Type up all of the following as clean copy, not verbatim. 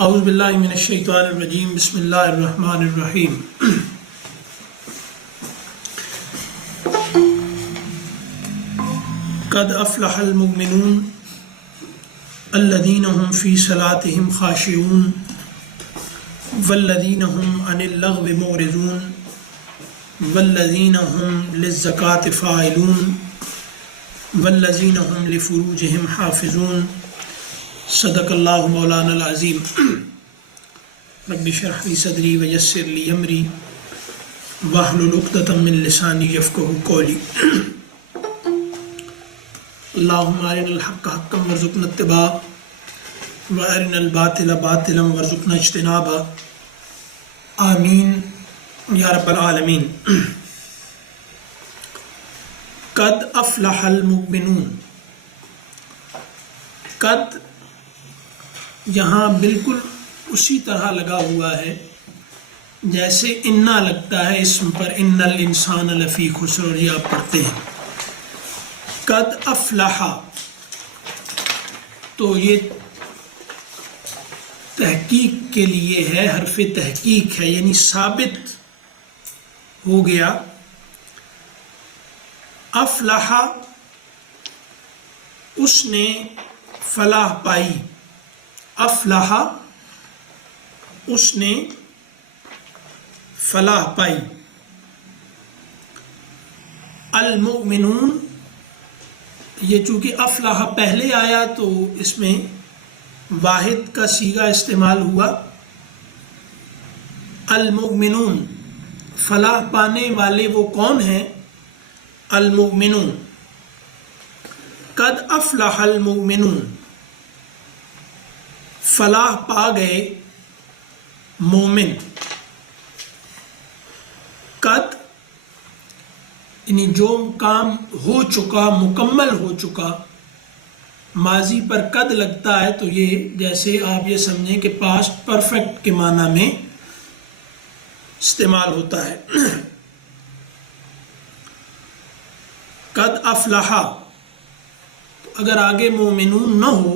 اعوذ باللہ من الشیطان الرجیم بسم اللہ الرحمن الرحیم قد افلح المؤمنون الذین هم فی صلاتهم خاشعون والذین هم عن اللغو معرضون والذین هم للزکاة فاعلون والذین هم لفروجهم حافظون صدق اللہ مولانا العظیم رب اشرح لی صدری ویسر لی امری واحلل عقدۃ من لسانی یفقہوا قولی اللہم ارنا الحق حقا وارزقنا اتباعہ وارنا الباطل باطلا وارزقنا اجتنابہ آمین یا رب العالمین۔ قد افلح المؤمنون، قد یہاں بالکل اسی طرح لگا ہوا ہے جیسے انا لگتا ہے اسم پر، ان الانسان لفی خسر، یہ آپ پڑھتے ہیں قد افلح، تو یہ تحقیق کے لیے ہے، حرف تحقیق ہے، یعنی ثابت ہو گیا۔ افلح اس نے فلاح پائی، افلح اس نے فلاح پائی۔ المؤمنون، یہ چونکہ افلح پہلے آیا تو اس میں واحد کا صیغہ استعمال ہوا۔ المؤمنون، فلاح پانے والے وہ کون ہیں؟ المؤمنون۔ قد افلح المؤمنون، فلاح پا گئے مومن۔ قد یعنی جو کام ہو چکا، مکمل ہو چکا، ماضی پر قد لگتا ہے تو یہ جیسے آپ یہ سمجھیں کہ پاسٹ پرفیکٹ کے معنی میں استعمال ہوتا ہے۔ قد افلح، اگر آگے مومنون نہ ہو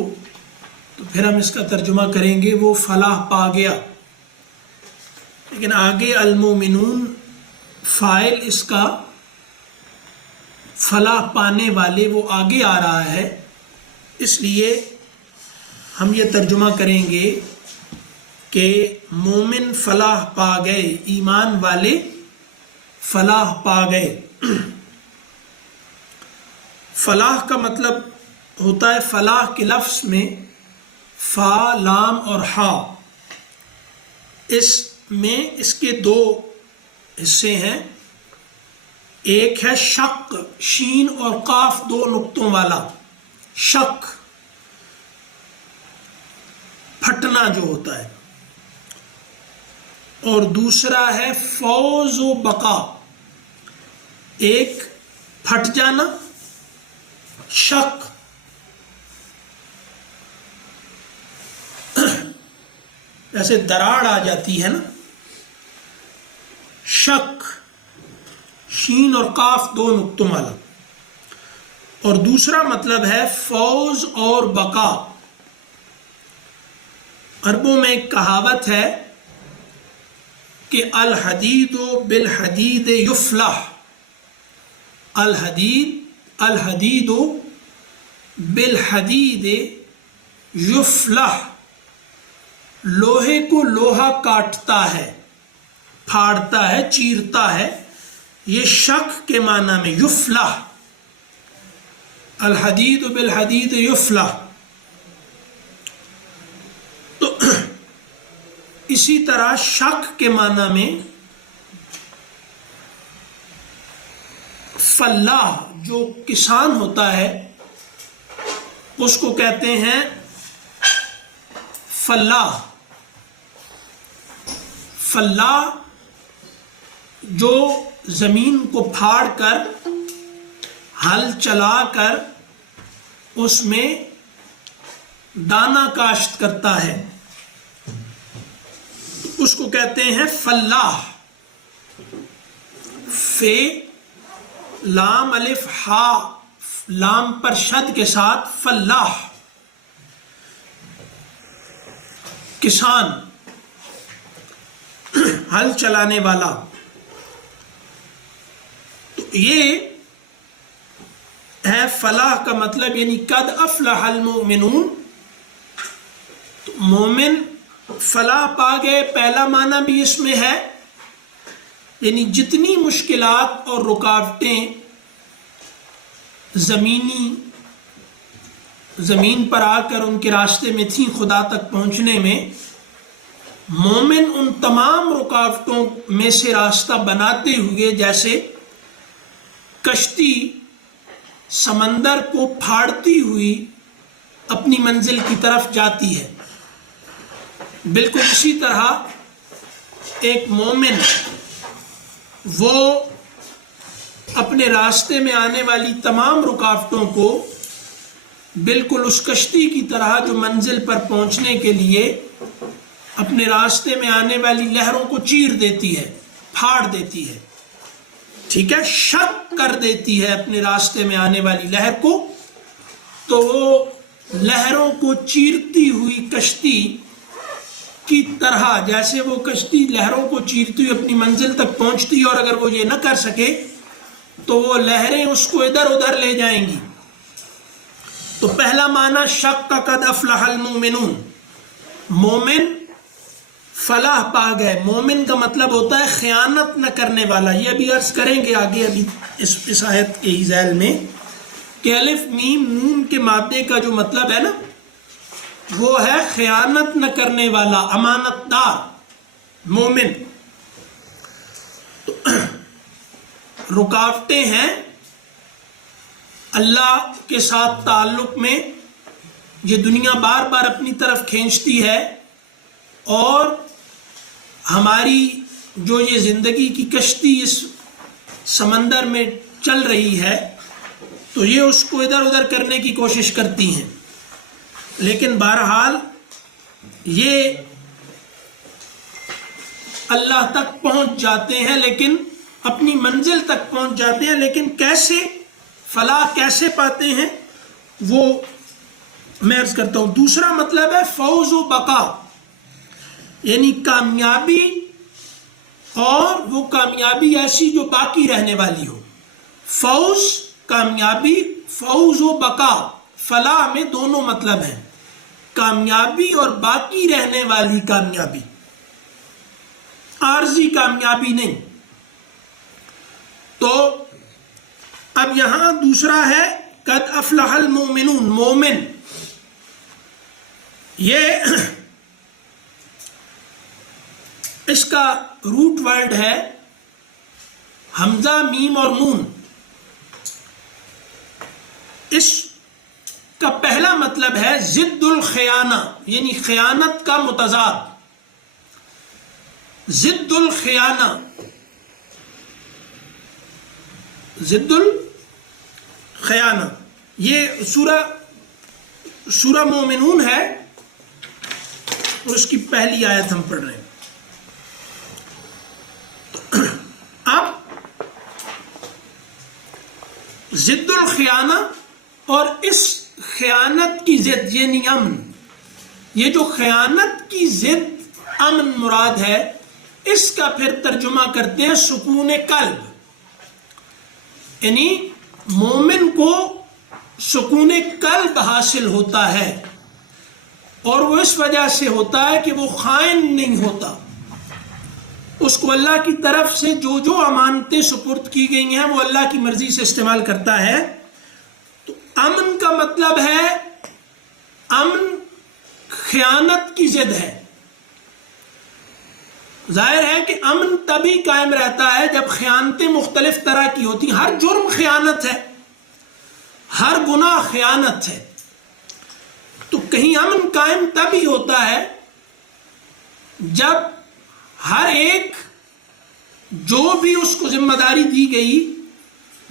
تو پھر ہم اس کا ترجمہ کریں گے وہ فلاح پا گیا، لیکن آگے المؤمنون فاعل اس کا فلاح پانے والے وہ آگے آ رہا ہے، اس لیے ہم یہ ترجمہ کریں گے کہ مومن فلاح پا گئے، ایمان والے فلاح پا گئے۔ فلاح کا مطلب ہوتا ہے، فلاح کے لفظ میں فا، لام اور ہا، اس میں اس کے دو حصے ہیں، ایک ہے شق، شین اور قاف دو نقطوں والا شق، پھٹنا جو ہوتا ہے، اور دوسرا ہے فوز و بقا، ایک پھٹ جانا، شق جیسے دراڑ آ جاتی ہے نا، شق، شین اور قاف دو نقطوں والا، اور دوسرا مطلب ہے فوز اور بقا۔ عربوں میں ایک کہاوت ہے کہ الحدید بالحدید یفلح، الحدید بالحدید یفلح، لوہے کو لوہا کاٹتا ہے، پھاڑتا ہے، چیرتا ہے، یہ شق کے معنی میں یفلح، الحدید بالحدید یفلح۔ تو اسی طرح شق کے معنی میں فلاح، جو کسان ہوتا ہے اس کو کہتے ہیں فلاح۔ فلاح جو زمین کو پھاڑ کر، ہل چلا کر اس میں دانہ کاشت کرتا ہے، اس کو کہتے ہیں فلاح۔ فے، لام الف ہا، لام پر شد کے ساتھ فلاح۔ کسان، ہل چلانے والا. تو یہ ہے فلاح کا مطلب، یعنی قد افلح المؤمنون. تو مومن فلاح پا گئے، پہلا معنی بھی اس میں ہے، یعنی جتنی مشکلات اور رکاوٹیں زمین پر آ کر ان کے راستے میں تھیں خدا تک پہنچنے میں، مومن ان تمام رکاوٹوں میں سے راستہ بناتے ہوئے، جیسے کشتی سمندر کو پھاڑتی ہوئی اپنی منزل کی طرف جاتی ہے، بالکل اسی طرح ایک مومن وہ اپنے راستے میں آنے والی تمام رکاوٹوں کو بالکل اس کشتی کی طرح جو منزل پر پہنچنے کے لیے اپنے راستے میں آنے والی لہروں کو چیر دیتی ہے، پھاڑ دیتی ہے، ٹھیک ہے، شک کر دیتی ہے اپنے راستے میں آنے والی لہر کو. تو وہ لہروں کو چیرتی ہوئی کشتی کی طرح، جیسے وہ کشتی لہروں کو چیرتی ہوئی اپنی منزل تک پہنچتی ہے، اور اگر وہ یہ نہ کر سکے تو وہ لہریں اس کو ادھر ادھر لے جائیں گی. تو پہلا معنی شک کا قد افلح المؤمنون، مومن فلاح پا گئے. مومن کا مطلب ہوتا ہے خیانت نہ کرنے والا. یہ ابھی عرض کریں گے آگے ابھی اس آیت کے ہی ذیل میں کہ الف میم نون کے مادے کا جو مطلب ہے نا، وہ ہے خیانت نہ کرنے والا، امانت دار مومن. رکاوٹیں ہیں اللہ کے ساتھ تعلق میں، یہ دنیا بار بار اپنی طرف کھینچتی ہے، اور ہماری جو یہ زندگی کی کشتی اس سمندر میں چل رہی ہے تو یہ اس کو ادھر ادھر کرنے کی کوشش کرتی ہیں. لیکن بہرحال یہ اللہ تک پہنچ جاتے ہیں، لیکن اپنی منزل تک پہنچ جاتے ہیں. لیکن کیسے فلاح کیسے پاتے ہیں وہ میں عرض کرتا ہوں. دوسرا مطلب ہے فوز و بقا، یعنی کامیابی، اور وہ کامیابی ایسی جو باقی رہنے والی ہو. فوز کامیابی، فوز و بقا، فلاح میں دونوں مطلب ہیں، کامیابی اور باقی رہنے والی کامیابی، عارضی کامیابی نہیں. تو اب یہاں دوسرا ہے قد افلح المؤمنون، مومن. یہ اس کا روٹ ورڈ ہے حمزہ میم اور نون. اس کا پہلا مطلب ہے ضد الخیانہ، یعنی خیانت کا متضاد. ضد الخیانہ، ضد الخیانہ. یہ سورہ مومنون ہے اور اس کی پہلی آیت ہم پڑھ رہے ہیں. اب ضد الخیانہ اور اس خیانت کی ضد یعنی امن، یہ جو خیانت کی ضد امن مراد ہے، اس کا پھر ترجمہ کرتے ہیں سکون قلب. یعنی مومن کو سکون قلب حاصل ہوتا ہے، اور وہ اس وجہ سے ہوتا ہے کہ وہ خائن نہیں ہوتا. اس کو اللہ کی طرف سے جو جو امانتیں سپرد کی گئی ہیں وہ اللہ کی مرضی سے استعمال کرتا ہے. تو امن کا مطلب ہے، امن خیانت کی ضد ہے. ظاہر ہے کہ امن تبھی قائم رہتا ہے جب خیانتیں مختلف طرح کی ہوتی ہیں. ہر جرم خیانت ہے، ہر گناہ خیانت ہے. تو کہیں امن قائم تبھی ہوتا ہے جب ہر ایک جو بھی اس کو ذمہ داری دی گئی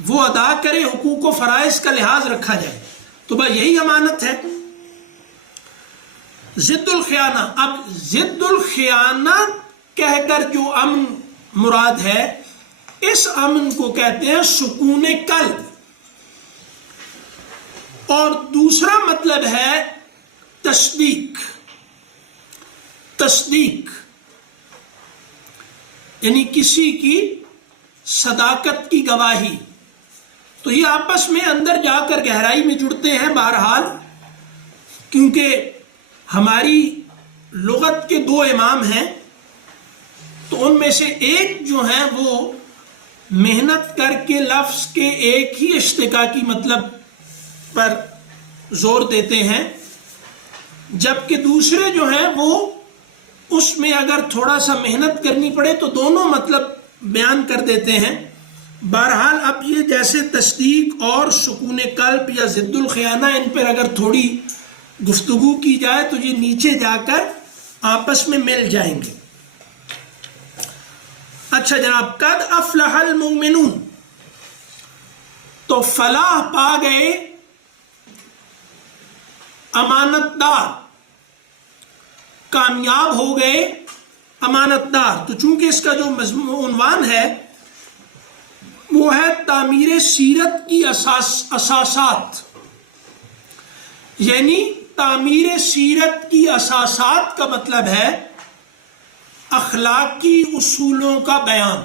وہ ادا کرے، حقوق و فرائض کا لحاظ رکھا جائے. تو بس یہی امانت ہے. ضد الخیانہ، اب ضد الخیانہ کہہ کر جو امن مراد ہے، اس امن کو کہتے ہیں سکون قلب. اور دوسرا مطلب ہے تصدیق. تصدیق یعنی کسی کی صداقت کی گواہی، تو یہ آپس میں اندر جا کر گہرائی میں جڑتے ہیں بہرحال، کیونکہ ہماری لغت کے دو امام ہیں، تو ان میں سے ایک جو ہے وہ محنت کر کے لفظ کے ایک ہی اشتقاقی مطلب پر زور دیتے ہیں، جبکہ دوسرے جو ہیں وہ اس میں اگر تھوڑا سا محنت کرنی پڑے تو دونوں مطلب بیان کر دیتے ہیں۔ بہرحال اب یہ جیسے تصدیق اور سکون قلب یا ضد الخیانہ، ان پر اگر تھوڑی گفتگو کی جائے تو یہ نیچے جا کر آپس میں مل جائیں گے۔ اچھا جناب، قد افلح المؤمنون، تو فلاح پا گئے امانت دار، کامیاب ہو گئے امانت دار۔ تو چونکہ اس کا جو عنوان ہے وہ ہے تعمیر سیرت کی اساسات، یعنی تعمیر سیرت کی اساسات کا مطلب ہے اخلاقی اصولوں کا بیان۔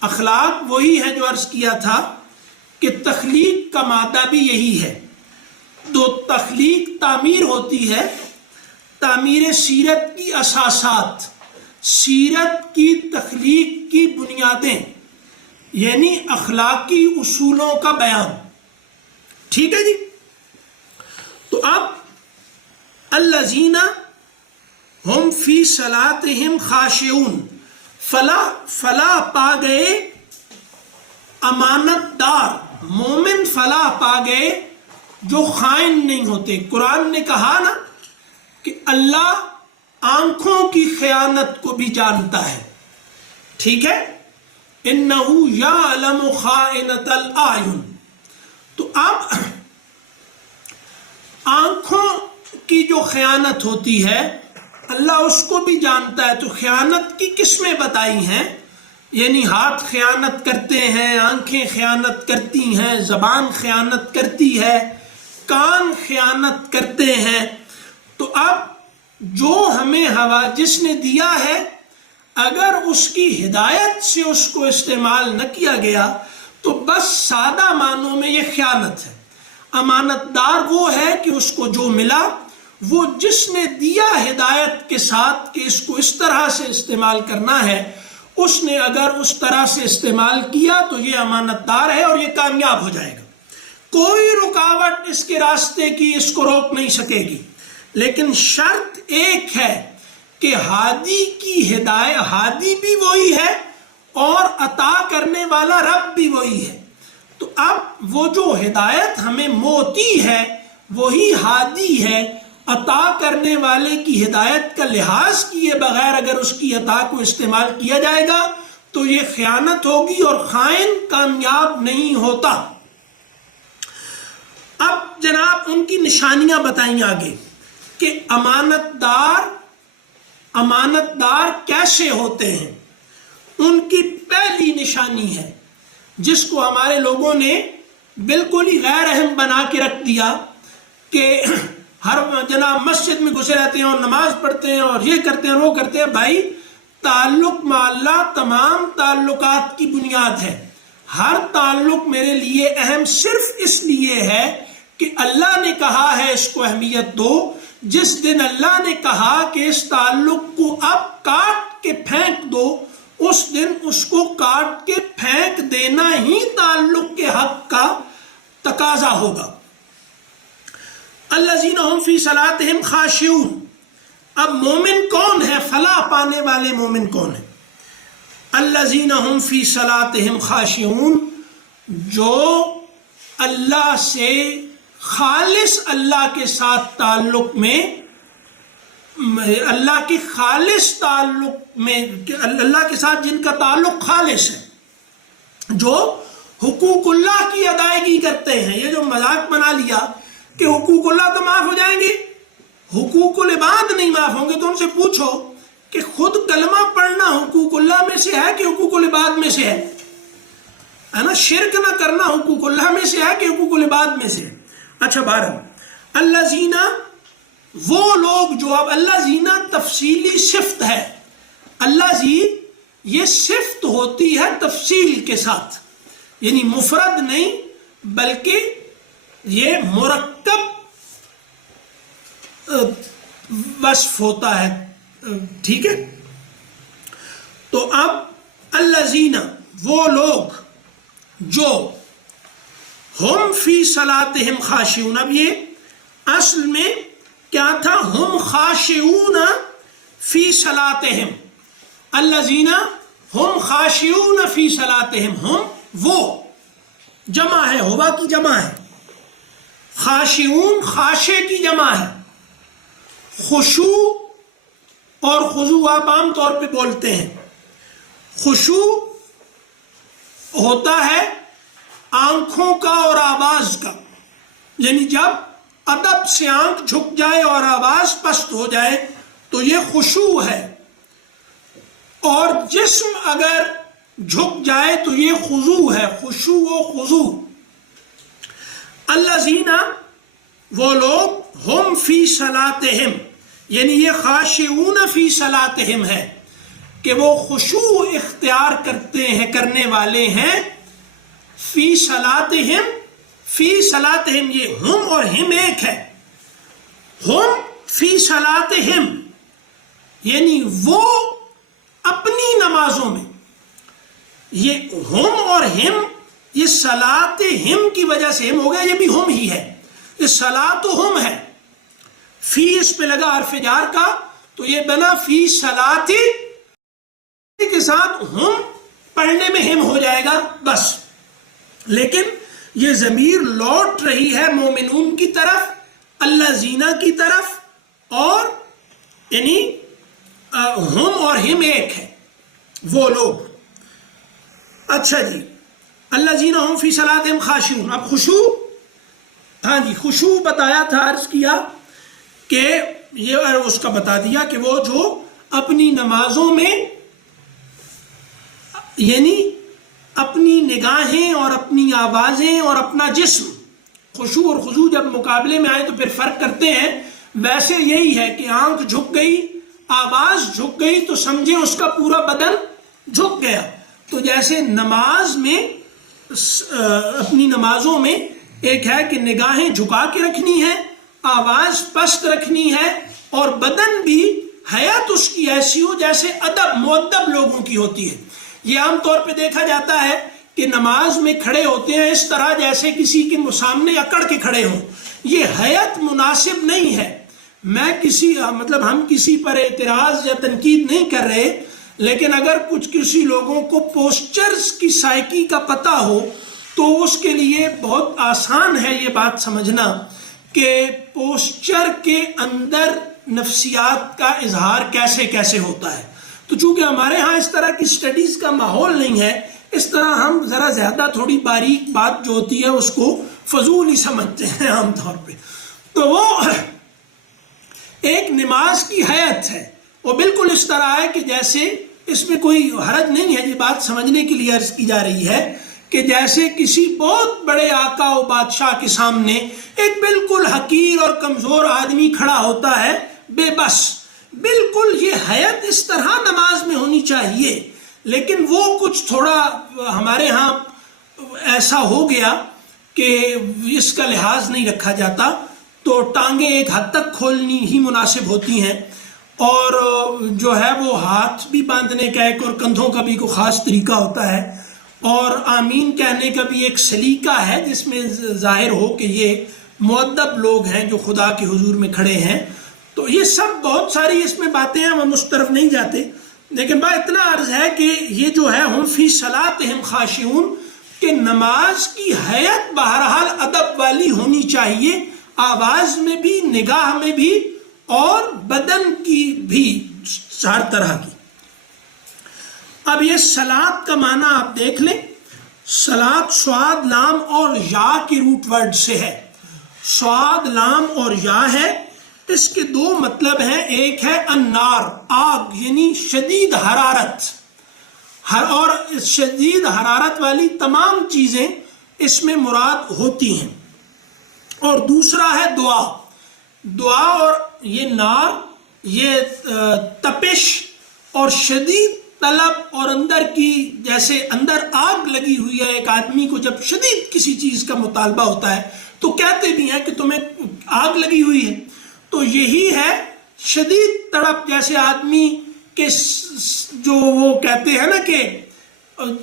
اخلاق وہی ہے جو عرض کیا تھا کہ تخلیق کا مادہ بھی یہی ہے، تو تخلیق تعمیر ہوتی ہے، تعمیر سیرت کی اساسات، سیرت کی تخلیق کی بنیادیں، یعنی اخلاقی اصولوں کا بیان۔ ٹھیک ہے جی، تو اب الذین ہم فی صلاتہم خاشعون، فلاح پا گئے امانت دار، مومن فلاح پا گئے جو خائن نہیں ہوتے۔ قرآن نے کہا نا کہ اللہ آنکھوں کی خیانت کو بھی جانتا ہے، ٹھیک ہے، اِنَّهُ يَعْلَمُ خَائِنَةَ الْأَعْيُنِ۔ تو اب آنکھوں کی جو خیانت ہوتی ہے اللہ اس کو بھی جانتا ہے، تو خیانت کی قسمیں بتائی ہیں، یعنی ہاتھ خیانت کرتے ہیں، آنکھیں خیانت کرتی ہیں، زبان خیانت کرتی ہے، کان خیانت کرتے ہیں۔ تو اب جو ہمیں جس نے دیا ہے اگر اس کی ہدایت سے اس کو استعمال نہ کیا گیا تو بس سادہ معنوں میں یہ خیانت ہے۔ امانت دار وہ ہے کہ اس کو جو ملا وہ جس نے دیا ہدایت کے ساتھ کہ اس کو اس طرح سے استعمال کرنا ہے، اس نے اگر اس طرح سے استعمال کیا تو یہ امانت دار ہے اور یہ کامیاب ہو جائے گا۔ کوئی رکاوٹ اس کے راستے کی اس کو روک نہیں سکے گی، لیکن شرط ایک ہے کہ ہادی کی ہدایت، ہادی بھی وہی ہے اور عطا کرنے والا رب بھی وہی ہے۔ تو اب وہ جو ہدایت ہمیں موتی ہے وہی ہادی ہے، عطا کرنے والے کی ہدایت کا لحاظ کیے بغیر اگر اس کی عطا کو استعمال کیا جائے گا تو یہ خیانت ہوگی اور خائن کامیاب نہیں ہوتا۔ اب جناب ان کی نشانیاں بتائیں آگے کہ امانت دار کیسے ہوتے ہیں۔ ان کی پہلی نشانی ہے جس کو ہمارے لوگوں نے بالکل ہی غیر اہم بنا کے رکھ دیا کہ ہر جناب مسجد میں گھسے رہتے ہیں اور نماز پڑھتے ہیں اور یہ کرتے ہیں وہ کرتے ہیں۔ بھائی تعلق مع اللہ تمام تعلقات کی بنیاد ہے۔ ہر تعلق میرے لیے اہم صرف اس لیے ہے کہ اللہ نے کہا ہے اس کو اہمیت دو۔ جس دن اللہ نے کہا کہ اس تعلق کو اب کاٹ کے پھینک دو، اس دن اس کو کاٹ کے پھینک دینا ہی تعلق کے حق کا تقاضا ہوگا۔ الذین هم فی صلاتہم خاشعون، اب مومن کون ہے، فلاح پانے والے مومن کون ہے؟ الذین هم فی صلاتہم خاشعون، جو اللہ سے خالص اللہ کے ساتھ تعلق میں، اللہ کے خالص تعلق میں، اللہ کے ساتھ جن کا تعلق خالص ہے، جو حقوق اللہ کی ادائیگی کرتے ہیں۔ یہ جو مذاق بنا لیا کہ حقوق اللہ تو معاف ہو جائیں گے، حقوق العباد نہیں معاف ہوں گے، تو ان سے پوچھو کہ خود کلمہ پڑھنا حقوق اللہ میں سے ہے کہ حقوق العباد میں سے ہے نا؟ شرک نہ کرنا حقوق اللہ میں سے ہے کہ حقوق العباد میں سے ہے؟ اچھا، 12 الذین وہ لوگ جو، اب اللہ زینہ تفصیلی صفت ہے، اللہ زی یہ صفت ہوتی ہے تفصیل کے ساتھ، یعنی مفرد نہیں بلکہ یہ مرکب وصف ہوتا ہے، ٹھیک ہے؟ تو اب الذین وہ لوگ جو ہم فی صلاتہم خاشعون، اب یہ اصل میں کیا تھا؟ ہم خاشعون فی صلاتہم، الذین ہم خاشعون فی صلاتہم، ہم وہ جمع ہے، ہوا کی جمع ہے، خاشعون خاشع کی جمع ہے، خشوع اور خضوع آپ عام طور پہ بولتے ہیں، خشوع ہوتا ہے آنکھوں کا اور آواز کا، یعنی جب ادب سے آنکھ جھک جائے اور آواز پست ہو جائے تو یہ خشوع ہے، اور جسم اگر جھک جائے تو یہ خضوع ہے، خشوع و خضوع۔ الذین وہ لوگ ہم فی صلاتہم، یعنی یہ خاشعون فی صلاتہم ہے کہ وہ خشوع اختیار کرتے ہیں، کرنے والے ہیں، فی صلاتہم، فی صلاتہم، یہ ہم اور ہم ایک ہے، ہم فی صلاتہم یعنی وہ اپنی نمازوں میں، یہ ہم اور ہم، یہ صلاتہم کی وجہ سے ہم ہو گیا، یہ بھی ہم ہی ہے، یہ صلاۃ ہم ہے، فی اس پہ لگا حرف جار کا تو یہ بنا فی صلاتی کے ساتھ ہم پڑھنے میں ہم ہو جائے گا بس، لیکن یہ ضمیر لوٹ رہی ہے مومنون کی طرف، اللہ زینہ کی طرف، اور یعنی ہم اور ہم ایک ہے وہ لوگ۔ اچھا جی، اللہ زینہ ہم فی صلاتہم خاشعون، اب خشوع، ہاں جی خشوع بتایا تھا، عرض کیا کہ یہ اس کا بتا دیا کہ وہ جو اپنی نمازوں میں یعنی اپنی نگاہیں اور اپنی آوازیں اور اپنا جسم، خشوع اور خضوع جب مقابلے میں آئے تو پھر فرق کرتے ہیں، ویسے یہی ہے کہ آنکھ جھک گئی، آواز جھک گئی تو سمجھیں اس کا پورا بدن جھک گیا، تو جیسے نماز میں اپنی نمازوں میں ایک ہے کہ نگاہیں جھکا کے رکھنی ہے، آواز پست رکھنی ہے، اور بدن بھی حیات اس کی ایسی ہو جیسے ادب مؤدب لوگوں کی ہوتی ہے۔ یہ عام طور پہ دیکھا جاتا ہے کہ نماز میں کھڑے ہوتے ہیں اس طرح جیسے کسی کے سامنے اکڑ کے کھڑے ہوں، یہ حیات مناسب نہیں ہے۔ میں کسی ہم کسی پر اعتراض یا تنقید نہیں کر رہے، لیکن اگر کسی لوگوں کو پوسچرز کی سائیکی کا پتہ ہو تو اس کے لیے بہت آسان ہے یہ بات سمجھنا کہ پوسچر کے اندر نفسیات کا اظہار کیسے کیسے ہوتا ہے۔ تو چونکہ ہمارے ہاں اس طرح کی اسٹڈیز کا ماحول نہیں ہے، اس طرح ہم ذرا زیادہ تھوڑی باریک بات جو ہوتی ہے اس کو فضول ہی سمجھتے ہیں عام طور پہ۔ تو وہ ایک نماز کی حیت ہے، وہ بالکل اس طرح ہے کہ جیسے، اس میں کوئی حرج نہیں ہے، یہ بات سمجھنے کے لیے عرض کی جا رہی ہے کہ جیسے کسی بہت بڑے آقا و بادشاہ کے سامنے ایک بالکل حقیر اور کمزور آدمی کھڑا ہوتا ہے بے بس، بالکل یہ حیت اس طرح نماز میں ہونی چاہیے، لیکن وہ کچھ تھوڑا ہمارے ہاں ایسا ہو گیا کہ اس کا لحاظ نہیں رکھا جاتا، تو ٹانگیں ایک حد تک کھولنی ہی مناسب ہوتی ہیں، اور جو ہے وہ ہاتھ بھی باندھنے کا ایک اور کندھوں کا بھی کوئی خاص طریقہ ہوتا ہے، اور آمین کہنے کا بھی ایک سلیقہ ہے جس میں ظاہر ہو کہ یہ مؤدب لوگ ہیں جو خدا کے حضور میں کھڑے ہیں۔ تو یہ سب بہت ساری اس میں باتیں ہیں، ہم اس طرف نہیں جاتے، لیکن بات اتنا عرض ہے کہ یہ جو ہے ہم فی صلاتہم خاشعون، کہ نماز کی حیت بہرحال ادب والی ہونی چاہیے، آواز میں بھی، نگاہ میں بھی، اور بدن کی بھی، ہر طرح کی۔ اب یہ صلاۃ کا معنی آپ دیکھ لیں، صلاۃ صاد لام اور یا کے روٹ ورڈ سے ہے، صاد لام اور یا ہے، اس کے دو مطلب ہیں، ایک ہے النار، آگ، یعنی شدید حرارت، اور شدید حرارت والی تمام چیزیں اس میں مراد ہوتی ہیں، اور دوسرا ہے دعا، دعا اور یہ نار، یہ تپش اور شدید طلب اور اندر کی جیسے اندر آگ لگی ہوئی ہے. ایک آدمی کو جب شدید کسی چیز کا مطالبہ ہوتا ہے تو کہتے بھی ہیں کہ تمہیں آگ لگی ہوئی ہے. تو یہی ہے شدید تڑپ، جیسے آدمی کے جو وہ کہتے ہیں نا کہ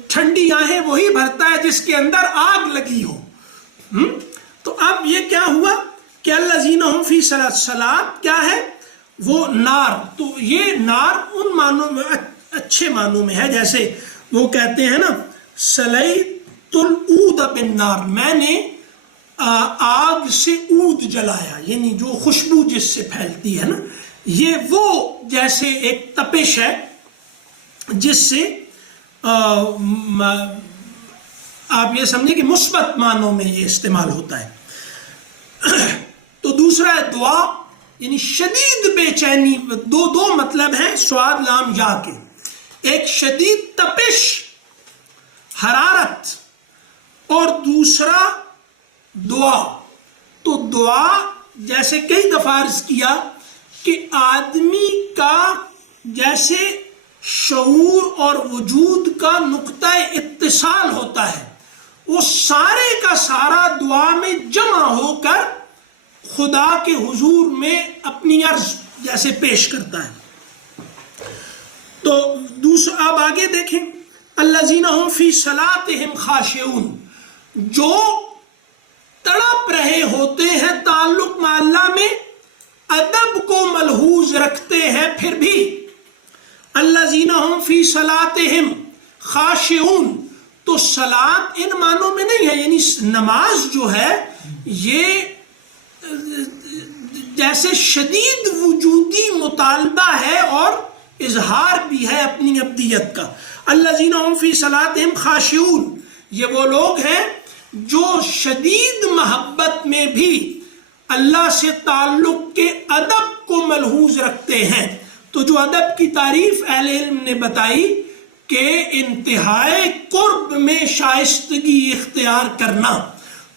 ٹھنڈی آہیں وہی بھرتا ہے جس کے اندر آگ لگی ہو. تو اب یہ کیا ہوا کہ الذین هم فی صلاۃ کیا ہے؟ وہ نار. تو یہ نار ان معنوں میں اچھے معنوں میں ہے، جیسے وہ کہتے ہیں نا سلیت العود بالنار، میں نے آگ سے عود جلایا، یعنی جو خوشبو جس سے پھیلتی ہے نا، یہ وہ جیسے ایک تپش ہے جس سے آپ یہ سمجھیں کہ مثبت معنوں میں یہ استعمال ہوتا ہے. تو دوسرا ہے دعا، یعنی شدید بے چینی. دو مطلب ہیں صاد لام یا کے، ایک شدید تپش حرارت اور دوسرا دعا. تو دعا جیسے کئی دفعہ عرض کیا کہ آدمی کا جیسے شعور اور وجود کا نقطہ اتصال ہوتا ہے، وہ سارے کا سارا دعا میں جمع ہو کر خدا کے حضور میں اپنی عرض جیسے پیش کرتا ہے. تو دوسرا اب آگے دیکھیں، الذین هم فی صلاتہم خاشعون، جو تڑپ رہے ہوتے ہیں تعلق مع اللہ میں، ادب کو ملحوظ رکھتے ہیں پھر بھی. الذین هم فی صلاتہم خاشعون، تو صلات ان معنوں میں نہیں ہے، یعنی نماز جو ہے یہ جیسے شدید وجودی مطالبہ ہے اور اظہار بھی ہے اپنی عبدیت کا. الذین هم فی صلاتہم خاشعون، یہ وہ لوگ ہیں جو شدید محبت میں بھی اللہ سے تعلق کے ادب کو ملحوظ رکھتے ہیں. تو جو ادب کی تعریف اہل علم نے بتائی کہ انتہائی قرب میں شائستگی اختیار کرنا،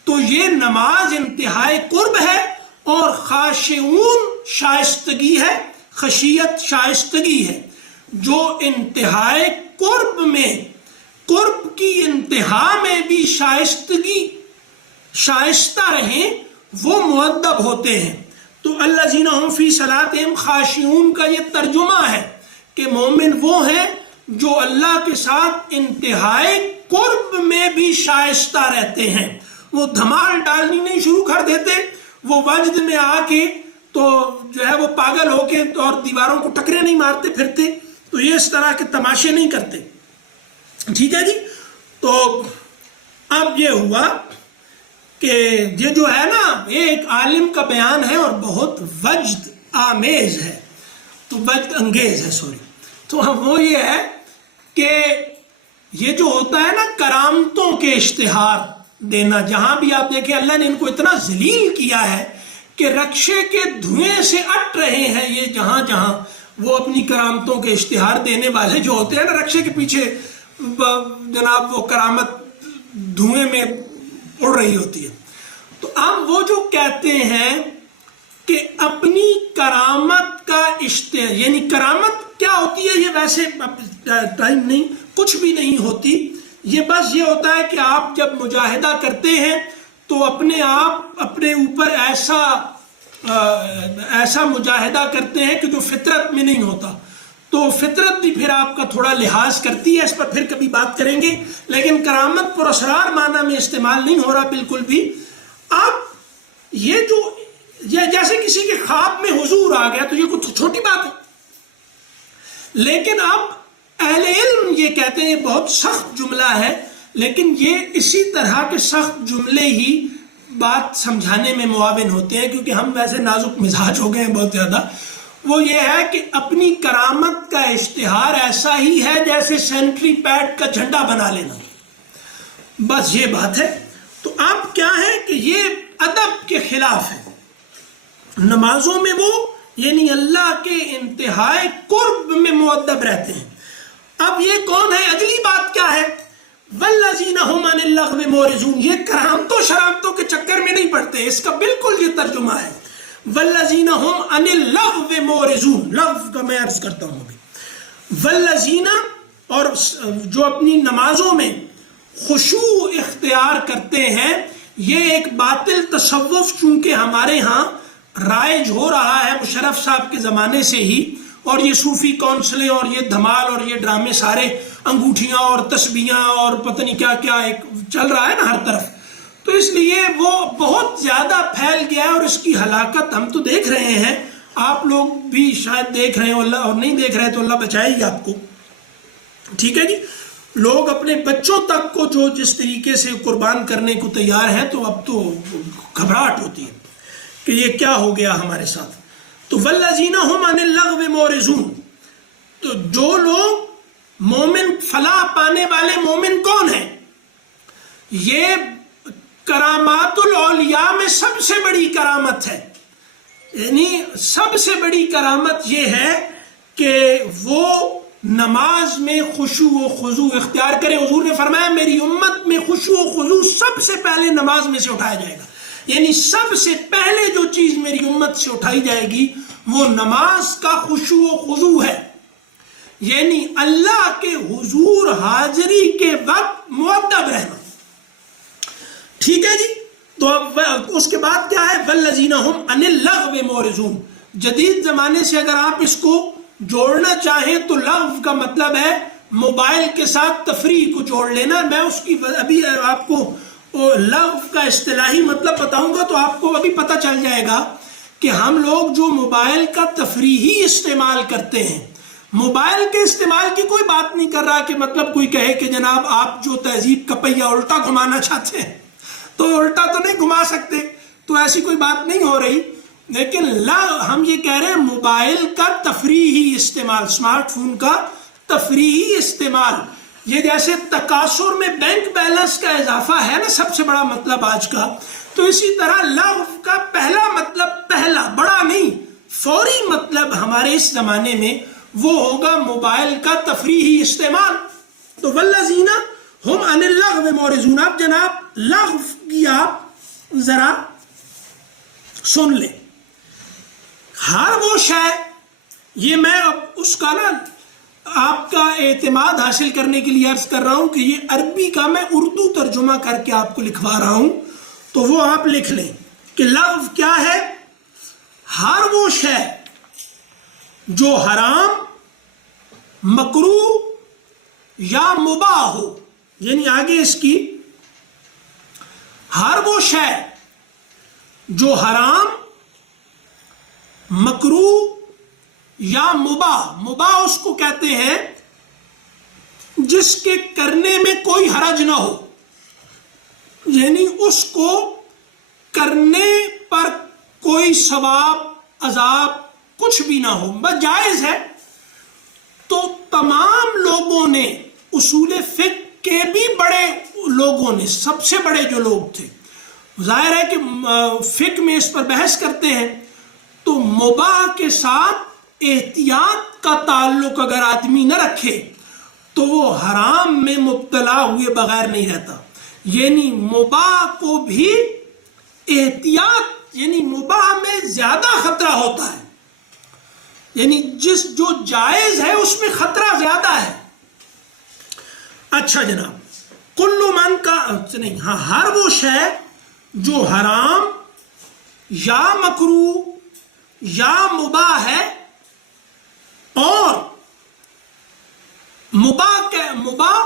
تو یہ نماز انتہائی قرب ہے اور خاشعون شائستگی ہے، خشیت شائستگی ہے. جو انتہائی قرب میں، قرب کی انتہا میں بھی شائستہ رہیں، وہ مؤدب ہوتے ہیں. تو الذین هم فی صلاتہم خاشعون کا یہ ترجمہ ہے کہ مومن وہ ہیں جو اللہ کے ساتھ انتہائی قرب میں بھی شائستہ رہتے ہیں. وہ دھمال ڈالنی نہیں شروع کر دیتے، وہ وجد میں آ کے تو جو ہے وہ پاگل ہو کے اور دیواروں کو ٹکرے نہیں مارتے پھرتے، تو یہ اس طرح کے تماشے نہیں کرتے. ٹھیک ہے جی. تو اب یہ ہوا کہ یہ جو ہے نا ایک عالم کا بیان ہے اور بہت وجد آمیز ہے، تو وجد انگیز ہے سوری. تو وہ یہ ہے کہ یہ جو ہوتا ہے نا کرامتوں کے اشتہار دینا، جہاں بھی آپ دیکھیں اللہ نے ان کو اتنا ذلیل کیا ہے کہ رکشے کے دھوئیں سے اٹ رہے ہیں یہ، جہاں جہاں وہ اپنی کرامتوں کے اشتہار دینے والے جو ہوتے ہیں نا، رکشے کے پیچھے جناب وہ کرامت دھوئیں میں اڑ رہی ہوتی ہے. تو اب وہ جو کہتے ہیں کہ اپنی کرامت کا اشتہار، یعنی کرامت کیا ہوتی ہے، یہ ویسے ٹائم نہیں، کچھ بھی نہیں ہوتی. یہ بس یہ ہوتا ہے کہ آپ جب مجاہدہ کرتے ہیں تو اپنے آپ اپنے اوپر ایسا مجاہدہ کرتے ہیں کہ جو فطرت میں نہیں ہوتا. تو فطرت بھی پھر آپ کا تھوڑا لحاظ کرتی ہے، اس پر پھر کبھی بات کریں گے. لیکن کرامت پر اسرار معنی میں استعمال نہیں ہو رہا بالکل بھی. اب یہ جو جیسے کسی کے خواب میں حضور آ گیا تو یہ کوئی چھوٹی بات ہے، لیکن اب اہل علم یہ کہتے ہیں، یہ بہت سخت جملہ ہے، لیکن یہ اسی طرح کے سخت جملے ہی بات سمجھانے میں معاون ہوتے ہیں، کیونکہ ہم ویسے نازک مزاج ہو گئے ہیں بہت زیادہ. وہ یہ ہے کہ اپنی کرامت کا اشتہار ایسا ہی ہے جیسے سینٹری پیڈ کا جھنڈا بنا لینا، بس یہ بات ہے. تو اب کیا ہے کہ یہ ادب کے خلاف ہے. نمازوں میں وہ یعنی اللہ کے انتہائی قرب میں مؤدب رہتے ہیں. اب یہ کون ہے؟ اگلی بات کیا ہے؟ والذین هم عن اللغو معرضون. یہ کرامتوں شرامتوں کے چکر میں نہیں پڑتے، اس کا بالکل یہ ترجمہ ہے. والذین هم عن اللغو معرضون، لغو کا میں عرض کرتا ہوں ابھی، والذین اور جو اپنی نمازوں میں خشوع اختیار کرتے ہیں، یہ ایک باطل تصوف چونکہ ہمارے ہاں رائج ہو رہا ہے مشرف صاحب کے زمانے سے ہی، اور یہ صوفی کونسلیں اور یہ دھمال اور یہ ڈرامے سارے، انگوٹھیاں اور تسبیحاں اور پتہ نہیں کیا کیا ایک چل رہا ہے نا ہر طرف، تو اس لیے وہ بہت زیادہ پھیل گیا ہے، اور اس کی ہلاکت ہم تو دیکھ رہے ہیں، آپ لوگ بھی شاید دیکھ رہے ہیں اللہ، اور نہیں دیکھ رہے تو اللہ بچائے گا آپ کو، ٹھیک ہے جی۔ لوگ اپنے بچوں تک کو جو جس طریقے سے قربان کرنے کو تیار ہے، تو اب تو گھبراہٹ ہوتی ہے کہ یہ کیا ہو گیا ہمارے ساتھ۔ تو والذین هم عن اللغو معرضون، تو جو لوگ مومن، فلاح پانے والے مومن کون ہیں؟ یہ کرامات الاولیاء میں سب سے بڑی کرامت ہے، یعنی سب سے بڑی کرامت یہ ہے کہ وہ نماز میں خشوع و خضوع اختیار کرے۔ حضور نے فرمایا میری امت میں خشوع و خضوع سب سے پہلے نماز میں سے اٹھایا جائے گا، یعنی سب سے پہلے جو چیز میری امت سے اٹھائی جائے گی وہ نماز کا خشوع و خضوع ہے، یعنی اللہ کے حضور حاضری کے وقت مؤدب رہنا، ٹھیک ہے جی۔ تو اب اس کے بعد کیا ہے؟ والذین هم عن اللغو معرضون۔ جدید زمانے سے اگر آپ اس کو جوڑنا چاہیں تو لغو کا مطلب ہے موبائل کے ساتھ تفریح کو جوڑ لینا۔ میں اس کی ابھی آپ کو لغو کا اصطلاحی مطلب بتاؤں گا تو آپ کو ابھی پتہ چل جائے گا کہ ہم لوگ جو موبائل کا تفریحی استعمال کرتے ہیں، موبائل کے استعمال کی کوئی بات نہیں کر رہا کہ مطلب کوئی کہے کہ جناب آپ جو تہذیب کا پہیہ الٹا گھمانا چاہتے ہیں تو الٹا تو نہیں گھما سکتے، تو ایسی کوئی بات نہیں ہو رہی، لیکن ہم یہ کہہ رہے ہیں موبائل کا تفریحی استعمال، اسمارٹ فون کا تفریحی استعمال، یہ جیسے تکاثر میں بینک بیلنس کا اضافہ ہے نا سب سے بڑا مطلب آج کا، تو اسی طرح لغو کا پہلا مطلب، پہلا بڑا نہیں فوری مطلب ہمارے اس زمانے میں وہ ہوگا موبائل کا تفریحی استعمال۔ تو والذین هم عن اللغو معرضون، اب جناب لغو کی آپ ذرا سن لیں، ہر وہ شے، یہ میں اب اس کا نا آپ کا اعتماد حاصل کرنے کے لیے عرض کر رہا ہوں کہ یہ عربی کا میں اردو ترجمہ کر کے آپ کو لکھوا رہا ہوں، تو وہ آپ لکھ لیں کہ لغو کیا ہے؟ ہر وہ شے جو حرام، مکروہ یا مباح ہو، یعنی آگے اس کی ہر وہ شے جو حرام، مکروہ یا مباح، مباح اس کو کہتے ہیں جس کے کرنے میں کوئی حرج نہ ہو، یعنی اس کو کرنے پر کوئی ثواب عذاب کچھ بھی نہ ہو، بس جائز ہے۔ تو تمام لوگوں نے، اصول فقہ کے بھی بڑے لوگوں نے، سب سے بڑے جو لوگ تھے، ظاہر ہے کہ فقہ میں اس پر بحث کرتے ہیں، تو مباح کے ساتھ احتیاط کا تعلق اگر آدمی نہ رکھے تو وہ حرام میں مبتلا ہوئے بغیر نہیں رہتا، یعنی مباح کو بھی احتیاط، یعنی مباح میں زیادہ خطرہ ہوتا ہے، یعنی جو جائز ہے اس میں خطرہ زیادہ ہے۔ اچھا جناب، کل من کا نہیں، ہاں ہر وہ شے جو حرام یا مکروہ یا مباح ہے، اور مباح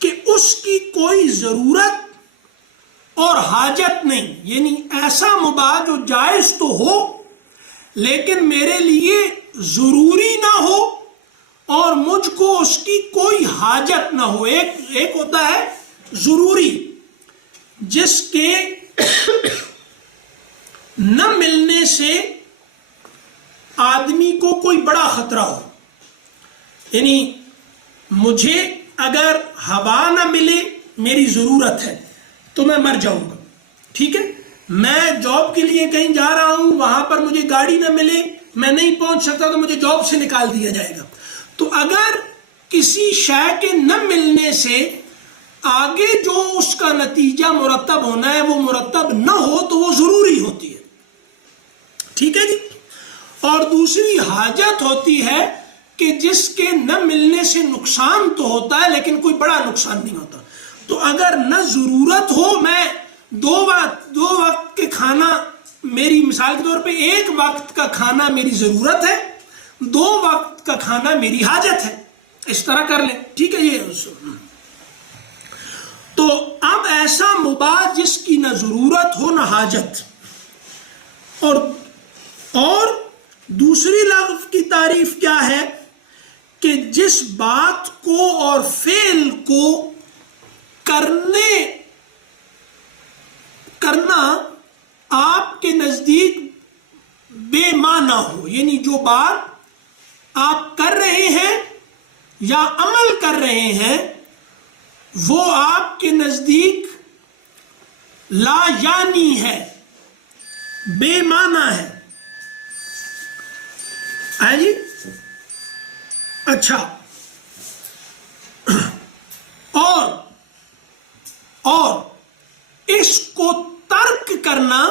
کہ اس کی کوئی ضرورت اور حاجت نہیں، یعنی ایسا مباح جو جائز تو ہو لیکن میرے لیے ضروری نہ ہو اور مجھ کو اس کی کوئی حاجت نہ ہو۔ ایک ہوتا ہے ضروری، جس کے نہ ملنے سے آدمی کو کوئی بڑا خطرہ ہو، یعنی مجھے اگر ہوا نہ ملے، میری ضرورت ہے تو میں مر جاؤں گا، ٹھیک ہے، میں جاب کے لیے کہیں جا رہا ہوں، وہاں پر مجھے گاڑی نہ ملے، میں نہیں پہنچ سکتا تو مجھے جاب سے نکال دیا جائے گا۔ تو اگر کسی شے کے نہ ملنے سے آگے جو اس کا نتیجہ مرتب ہونا ہے وہ مرتب نہ ہو تو وہ ضروری ہوتی ہے، ٹھیک ہے جی. اور دوسری حاجت ہوتی ہے کہ جس کے نہ ملنے سے نقصان تو ہوتا ہے لیکن کوئی بڑا نقصان نہیں ہوتا. تو اگر نہ ضرورت ہو، میں دو وقت کے کھانا، میری مثال کے طور پہ ایک وقت کا کھانا میری ضرورت ہے، 2 وقت کا کھانا میری حاجت ہے، اس طرح کر لیں. ٹھیک ہے یہ. تو اب ایسا مباح جس کی نہ ضرورت ہو نہ حاجت. اور دوسری لفظ کی تعریف کیا ہے کہ جس بات کو اور فعل کو کرنا آپ کے نزدیک بے معنی ہو، یعنی جو بات آپ کر رہے ہیں یا عمل کر رہے ہیں وہ آپ کے نزدیک لا یعنی ہے، بے معنی ہے. جی اچھا. اور اس کو ترک کرنا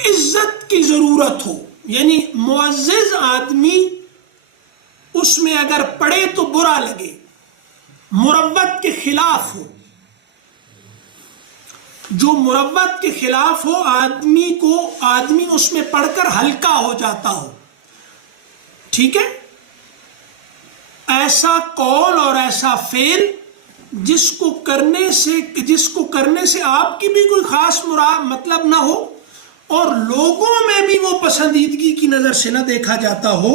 عزت کی ضرورت ہو، یعنی معزز آدمی اس میں اگر پڑے تو برا لگے، مروت کے خلاف ہو. جو مروت کے خلاف ہو، آدمی اس میں پڑھ کر ہلکا ہو جاتا ہو. ٹھیک ہے. ایسا قول اور ایسا فعل جس کو کرنے سے آپ کی بھی کوئی خاص مطلب نہ ہو اور لوگوں میں بھی وہ پسندیدگی کی نظر سے نہ دیکھا جاتا ہو.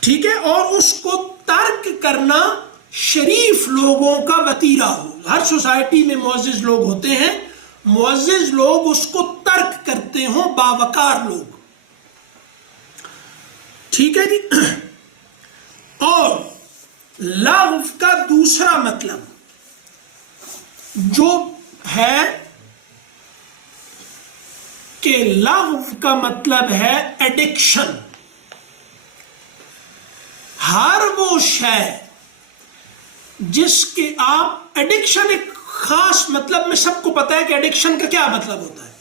ٹھیک ہے. اور اس کو ترک کرنا شریف لوگوں کا وتیرہ ہو. ہر سوسائٹی میں معزز لوگ ہوتے ہیں، معزز لوگ اس کو ترک کرتے ہوں، باوقار لوگ. ٹھیک ہے جی. اور لغو کا دوسرا مطلب جو ہے کہ لغو کا مطلب ہے ایڈکشن. ہر وہ شے جس کے آپ ایڈکشن، ایک خاص مطلب میں سب کو پتا ہے کہ ایڈکشن کا کیا مطلب ہوتا ہے.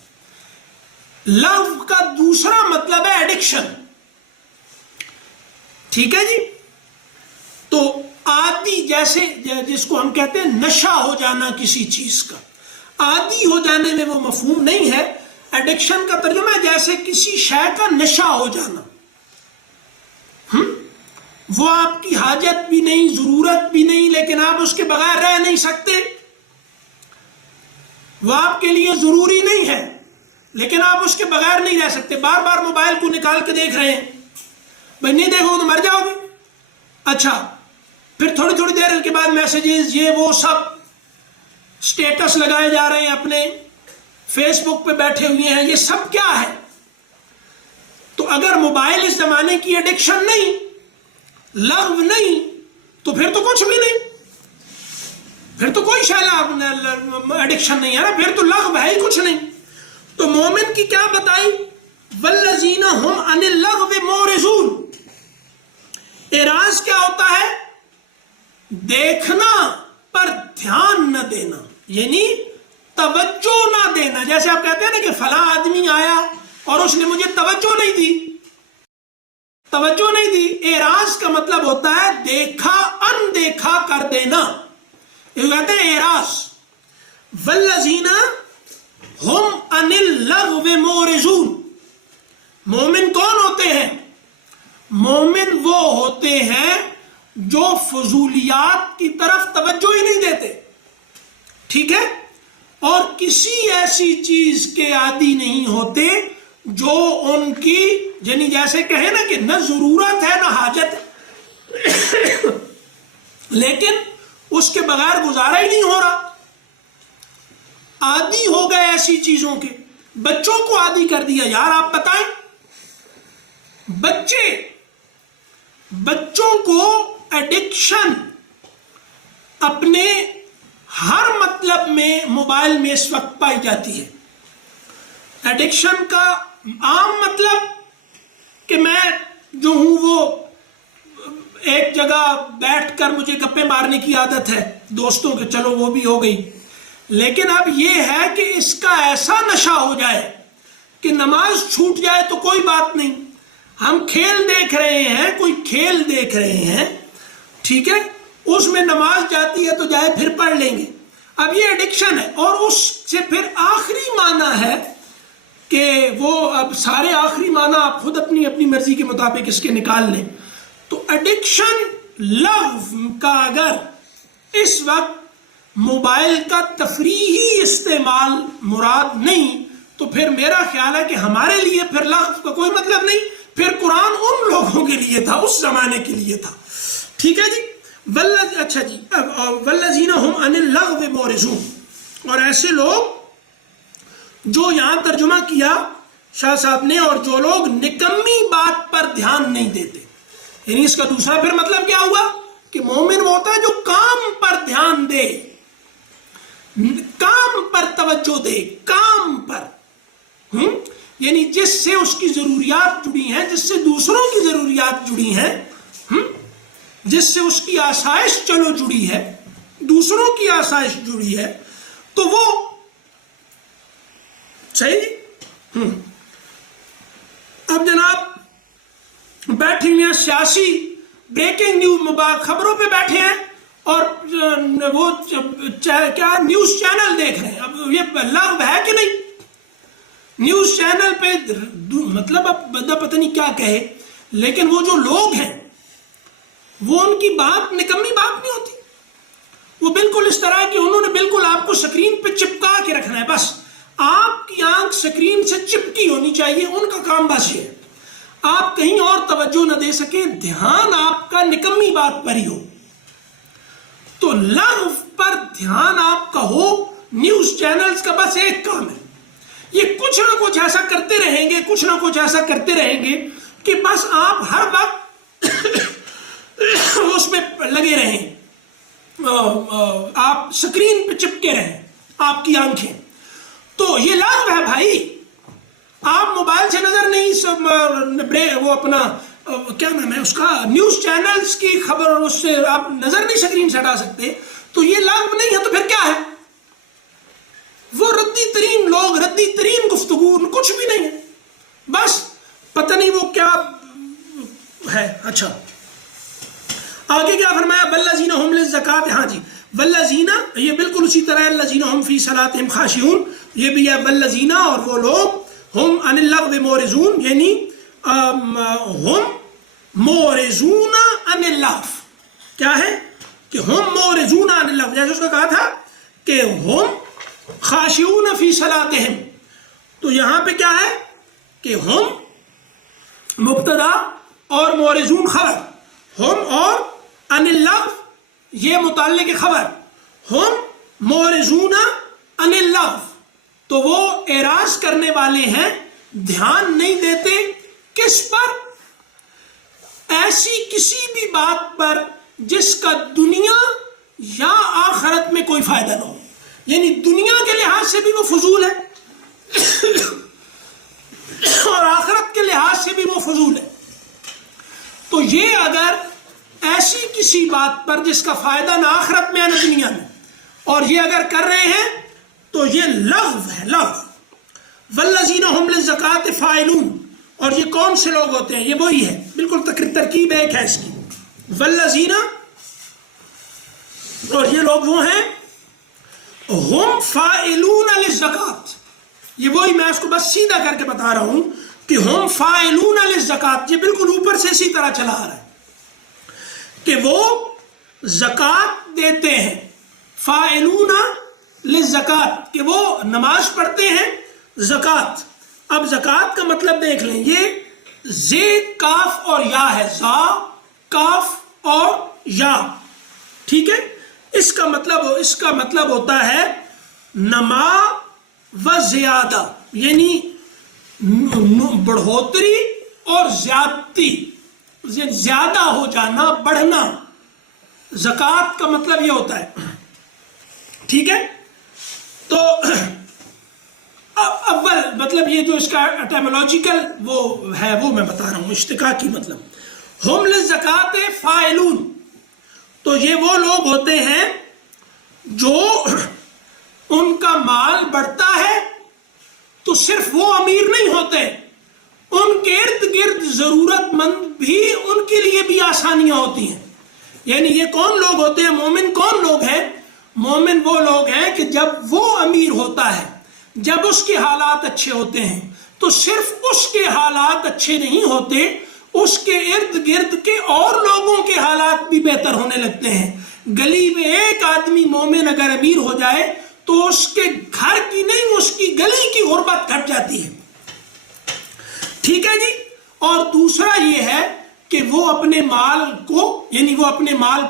لغو کا دوسرا مطلب ہے ایڈکشن. ٹھیک ہے جی. تو عادی، جیسے جس کو ہم کہتے ہیں نشہ ہو جانا کسی چیز کا، عادی ہو جانے میں وہ مفہوم نہیں ہے. ایڈکشن کا ترجمہ ہے جیسے کسی شے کا نشہ ہو جانا. وہ آپ کی حاجت بھی نہیں، ضرورت بھی نہیں، لیکن آپ اس کے بغیر رہ نہیں سکتے. وہ آپ کے لیے ضروری نہیں ہے لیکن آپ اس کے بغیر نہیں رہ سکتے. بار بار موبائل کو نکال کے دیکھ رہے ہیں، بھائی نہیں دیکھو تو مر جاؤ گے. اچھا، پھر تھوڑی تھوڑی دیر کے بعد میسیجز، یہ وہ سب سٹیٹس لگائے جا رہے ہیں، اپنے فیس بک پہ بیٹھے ہوئے ہیں. یہ سب کیا ہے؟ تو اگر موبائل اس زمانے کی ایڈکشن نہیں، لغو نہیں، تو پھر تو کچھ بھی نہیں، پھر تو کوئی شاید ایڈکشن نہیں ہے نا، پھر تو لغو ہے ہی کچھ نہیں. تو مومن کی کیا بتائی؟ والذین هم عن اللغو معرضون. اعراض کیا ہوتا ہے؟ دیکھنا پر دھیان نہ دینا، یعنی توجہ نہ دینا. جیسے آپ کہتے ہیں نا کہ فلاں آدمی آیا اور اس نے مجھے توجہ نہیں دی. اعراض کا مطلب ہوتا ہے دیکھا اندیکھا کر دینا. یہ کہتے ہیں اعراض. والذین ہم عن اللغو معرضون. مومن کون ہوتے ہیں؟ مومن وہ ہوتے ہیں جو فضولیات کی طرف توجہ ہی نہیں دیتے. ٹھیک ہے. اور کسی ایسی چیز کے عادی نہیں ہوتے جو ان کی، یعنی جیسے کہیں نا کہ نہ ضرورت ہے نہ حاجت ہے لیکن اس کے بغیر گزارا ہی نہیں ہو رہا. عادی ہو گئے ایسی چیزوں کے. بچوں کو عادی کر دیا. یار آپ بتائیں، بچوں کو ایڈکشن اپنے ہر مطلب میں موبائل میں اس وقت پائی جاتی ہے. ایڈکشن کا عام مطلب کہ میں جو ہوں وہ ایک جگہ بیٹھ کر مجھے گپے مارنے کی عادت ہے دوستوں کے، چلو وہ بھی ہو گئی، لیکن اب یہ ہے کہ اس کا ایسا نشہ ہو جائے کہ نماز چھوٹ جائے تو کوئی بات نہیں، ہم کھیل دیکھ رہے ہیں، کوئی کھیل دیکھ رہے ہیں، ٹھیک ہے، اس میں نماز جاتی ہے تو جائے پھر پڑھ لیں گے۔ اب یہ ایڈکشن ہے، اور اس سے پھر آخری معنی ہے کہ وہ اب سارے آخری معنی آپ خود اپنی اپنی مرضی کے مطابق اس کے نکال لیں۔ تو ایڈکشن لغو کا اگر اس وقت موبائل کا تفریحی استعمال مراد نہیں تو پھر میرا خیال ہے کہ ہمارے لیے پھر لغو کا کوئی مطلب نہیں، پھر قرآن ان لوگوں کے لیے تھا، اس زمانے کے لیے تھا، ٹھیک ہے جی۔ اچھا جی، والذین هم عن اللغو معرضون، اور ایسے لوگ جو یہاں ترجمہ کیا شاہ صاحب نے، اور جو لوگ نکمی بات پر دھیان نہیں دیتے، یعنی اس کا دوسرا پھر مطلب کیا ہوا کہ مومن وہ ہوتا ہے جو کام پر دھیان دے، کام پر توجہ دے، کام پر، یعنی جس سے اس کی ضروریات جڑی ہیں، جس سے دوسروں کی ضروریات جڑی ہیں، جس سے اس کی آسائش چلو جڑی ہے، دوسروں کی آسائش جڑی ہے، تو وہ صحیح۔ اب جناب بیٹھے ہوئے ہیں، سیاسی بریکنگ نیوز خبروں پہ بیٹھے ہیں اور وہ کیا نیوز چینل دیکھ رہے ہیں، اب یہ لغو ہے کہ نہیں؟ نیوز چینل پہ مطلب اب بندہ پتہ نہیں کیا کہے، لیکن وہ جو لوگ ہیں وہ ان کی بات نکمی بات نہیں ہوتی، وہ بالکل اس طرح کہ انہوں نے بالکل آپ کو سکرین پہ چپکا کے رکھنا ہے، بس آپ کی آنکھ سکرین سے چپکی ہونی چاہیے، ان کا کام بس یہ ہے، آپ کہیں اور توجہ نہ دے سکیں، دھیان آپ کا نکمی بات پر ہی ہو۔ تو لغو پر دھیان آپ کا ہو، نیوز چینلز کا بس ایک کام ہے، یہ کچھ نہ کچھ ایسا کرتے رہیں گے، کچھ نہ کچھ ایسا کرتے رہیں گے کہ بس آپ ہر وقت اس میں لگے رہیں، آپ سکرین پہ چپکے رہیں، آپ کی آنکھیں، تو یہ لغو ہے بھائی۔ آپ موبائل سے نظر نہیں، وہ اپنا کیا نام ہے اس کا، نیوز چینلز کی خبر، اس سے آپ نظر نہیں سکرین سے ہٹا سکتے، تو یہ لغو نہیں ہے تو پھر کیا ہے؟ وہ ردی ترین لوگ، ردی ترین گفتگو، کچھ بھی نہیں ہے، بس پتہ نہیں وہ کیا ہے۔ اچھا آگے کیا فرمایا؟ والذین هم للزکاۃ، ہاں جی، والذین، یہ بالکل اسی طرح الذین هم فی صلاتہم خاشعون، یہ بھی ہے والذین، اور وہ لوگ ہم عن اللغو معرضون، یعنی ہم معرضون عن اللغو، کیا ہے کہ ہم معرضون عن اللغو، جیسے اس کا کہا تھا کہ ہم خاشعون فی صلاتہم، تو یہاں پہ کیا ہے کہ ہم مبتدا اور معرضون خبر، ہم اور عن اللغو یہ متعلق خبر، ہم معرضون عن اللغو، تو وہ اعراض کرنے والے ہیں، دھیان نہیں دیتے، کس پر؟ ایسی کسی بھی بات پر جس کا دنیا یا آخرت میں کوئی فائدہ نہ ہو، یعنی دنیا کے لحاظ سے بھی وہ فضول ہے اور آخرت کے لحاظ سے بھی وہ فضول ہے۔ تو یہ اگر ایسی کسی بات پر جس کا فائدہ نہ آخرت میں نہ دنیا میں، اور یہ اگر کر رہے ہیں تو یہ لغو ہے، لغو۔ والذین هم للزکاۃ فاعلون، اور یہ کون سے لوگ ہوتے ہیں؟ یہ وہی ہے، بالکل ترکیب ایک ہے اس کی، والذین، اور یہ لوگ وہ ہیں ہم فاعلون للزکاۃ، یہ وہی، میں اس کو بس سیدھا کر کے بتا رہا ہوں کہ ہم فاعلون للزکاۃ، یہ بالکل اوپر سے اسی طرح چلا آ رہا ہے کہ وہ زکوٰۃ دیتے ہیں، فاعلون للزکاۃ، کہ وہ نماز پڑھتے ہیں، زکوٰۃ۔ اب زکوٰۃ کا مطلب دیکھ لیں، یہ زے کاف اور یا ہے، زا کاف اور یا، ٹھیک ہے، اس کا مطلب ہوتا ہے نما و زیادہ، یعنی بڑھوتری اور زیادتی، زیادہ ہو جانا، بڑھنا، زکوٰۃ کا مطلب یہ ہوتا ہے، ٹھیک ہے۔ تو اول مطلب یہ جو اس کا ایٹیمولوجیکل وہ ہے وہ میں بتا رہا ہوں، اشتقاقی مطلب ہم للزکات فاعلون، تو یہ وہ لوگ ہوتے ہیں جو ان کا مال بڑھتا ہے تو صرف وہ امیر نہیں ہوتے، ان کے ارد گرد ضرورت مند بھی ان کے لیے بھی آسانیاں ہوتی ہیں۔ یعنی یہ کون لوگ ہوتے ہیں؟ مومن کون لوگ ہیں؟ مومن وہ لوگ ہیں کہ جب وہ امیر ہوتا ہے، جب اس کے حالات اچھے ہوتے ہیں، تو صرف اس کے حالات اچھے نہیں ہوتے، اس کے ارد گرد کے اور لوگوں کے حالات بھی بہتر ہونے لگتے ہیں۔ گلی میں ایک آدمی مومن اگر امیر ہو جائے تو اس کے گھر کی نہیں، اس کی گلی کی غربت گھٹ جاتی ہے۔ ٹھیک ہے جی۔ اور دوسرا یہ ہے کہ وہ اپنے مال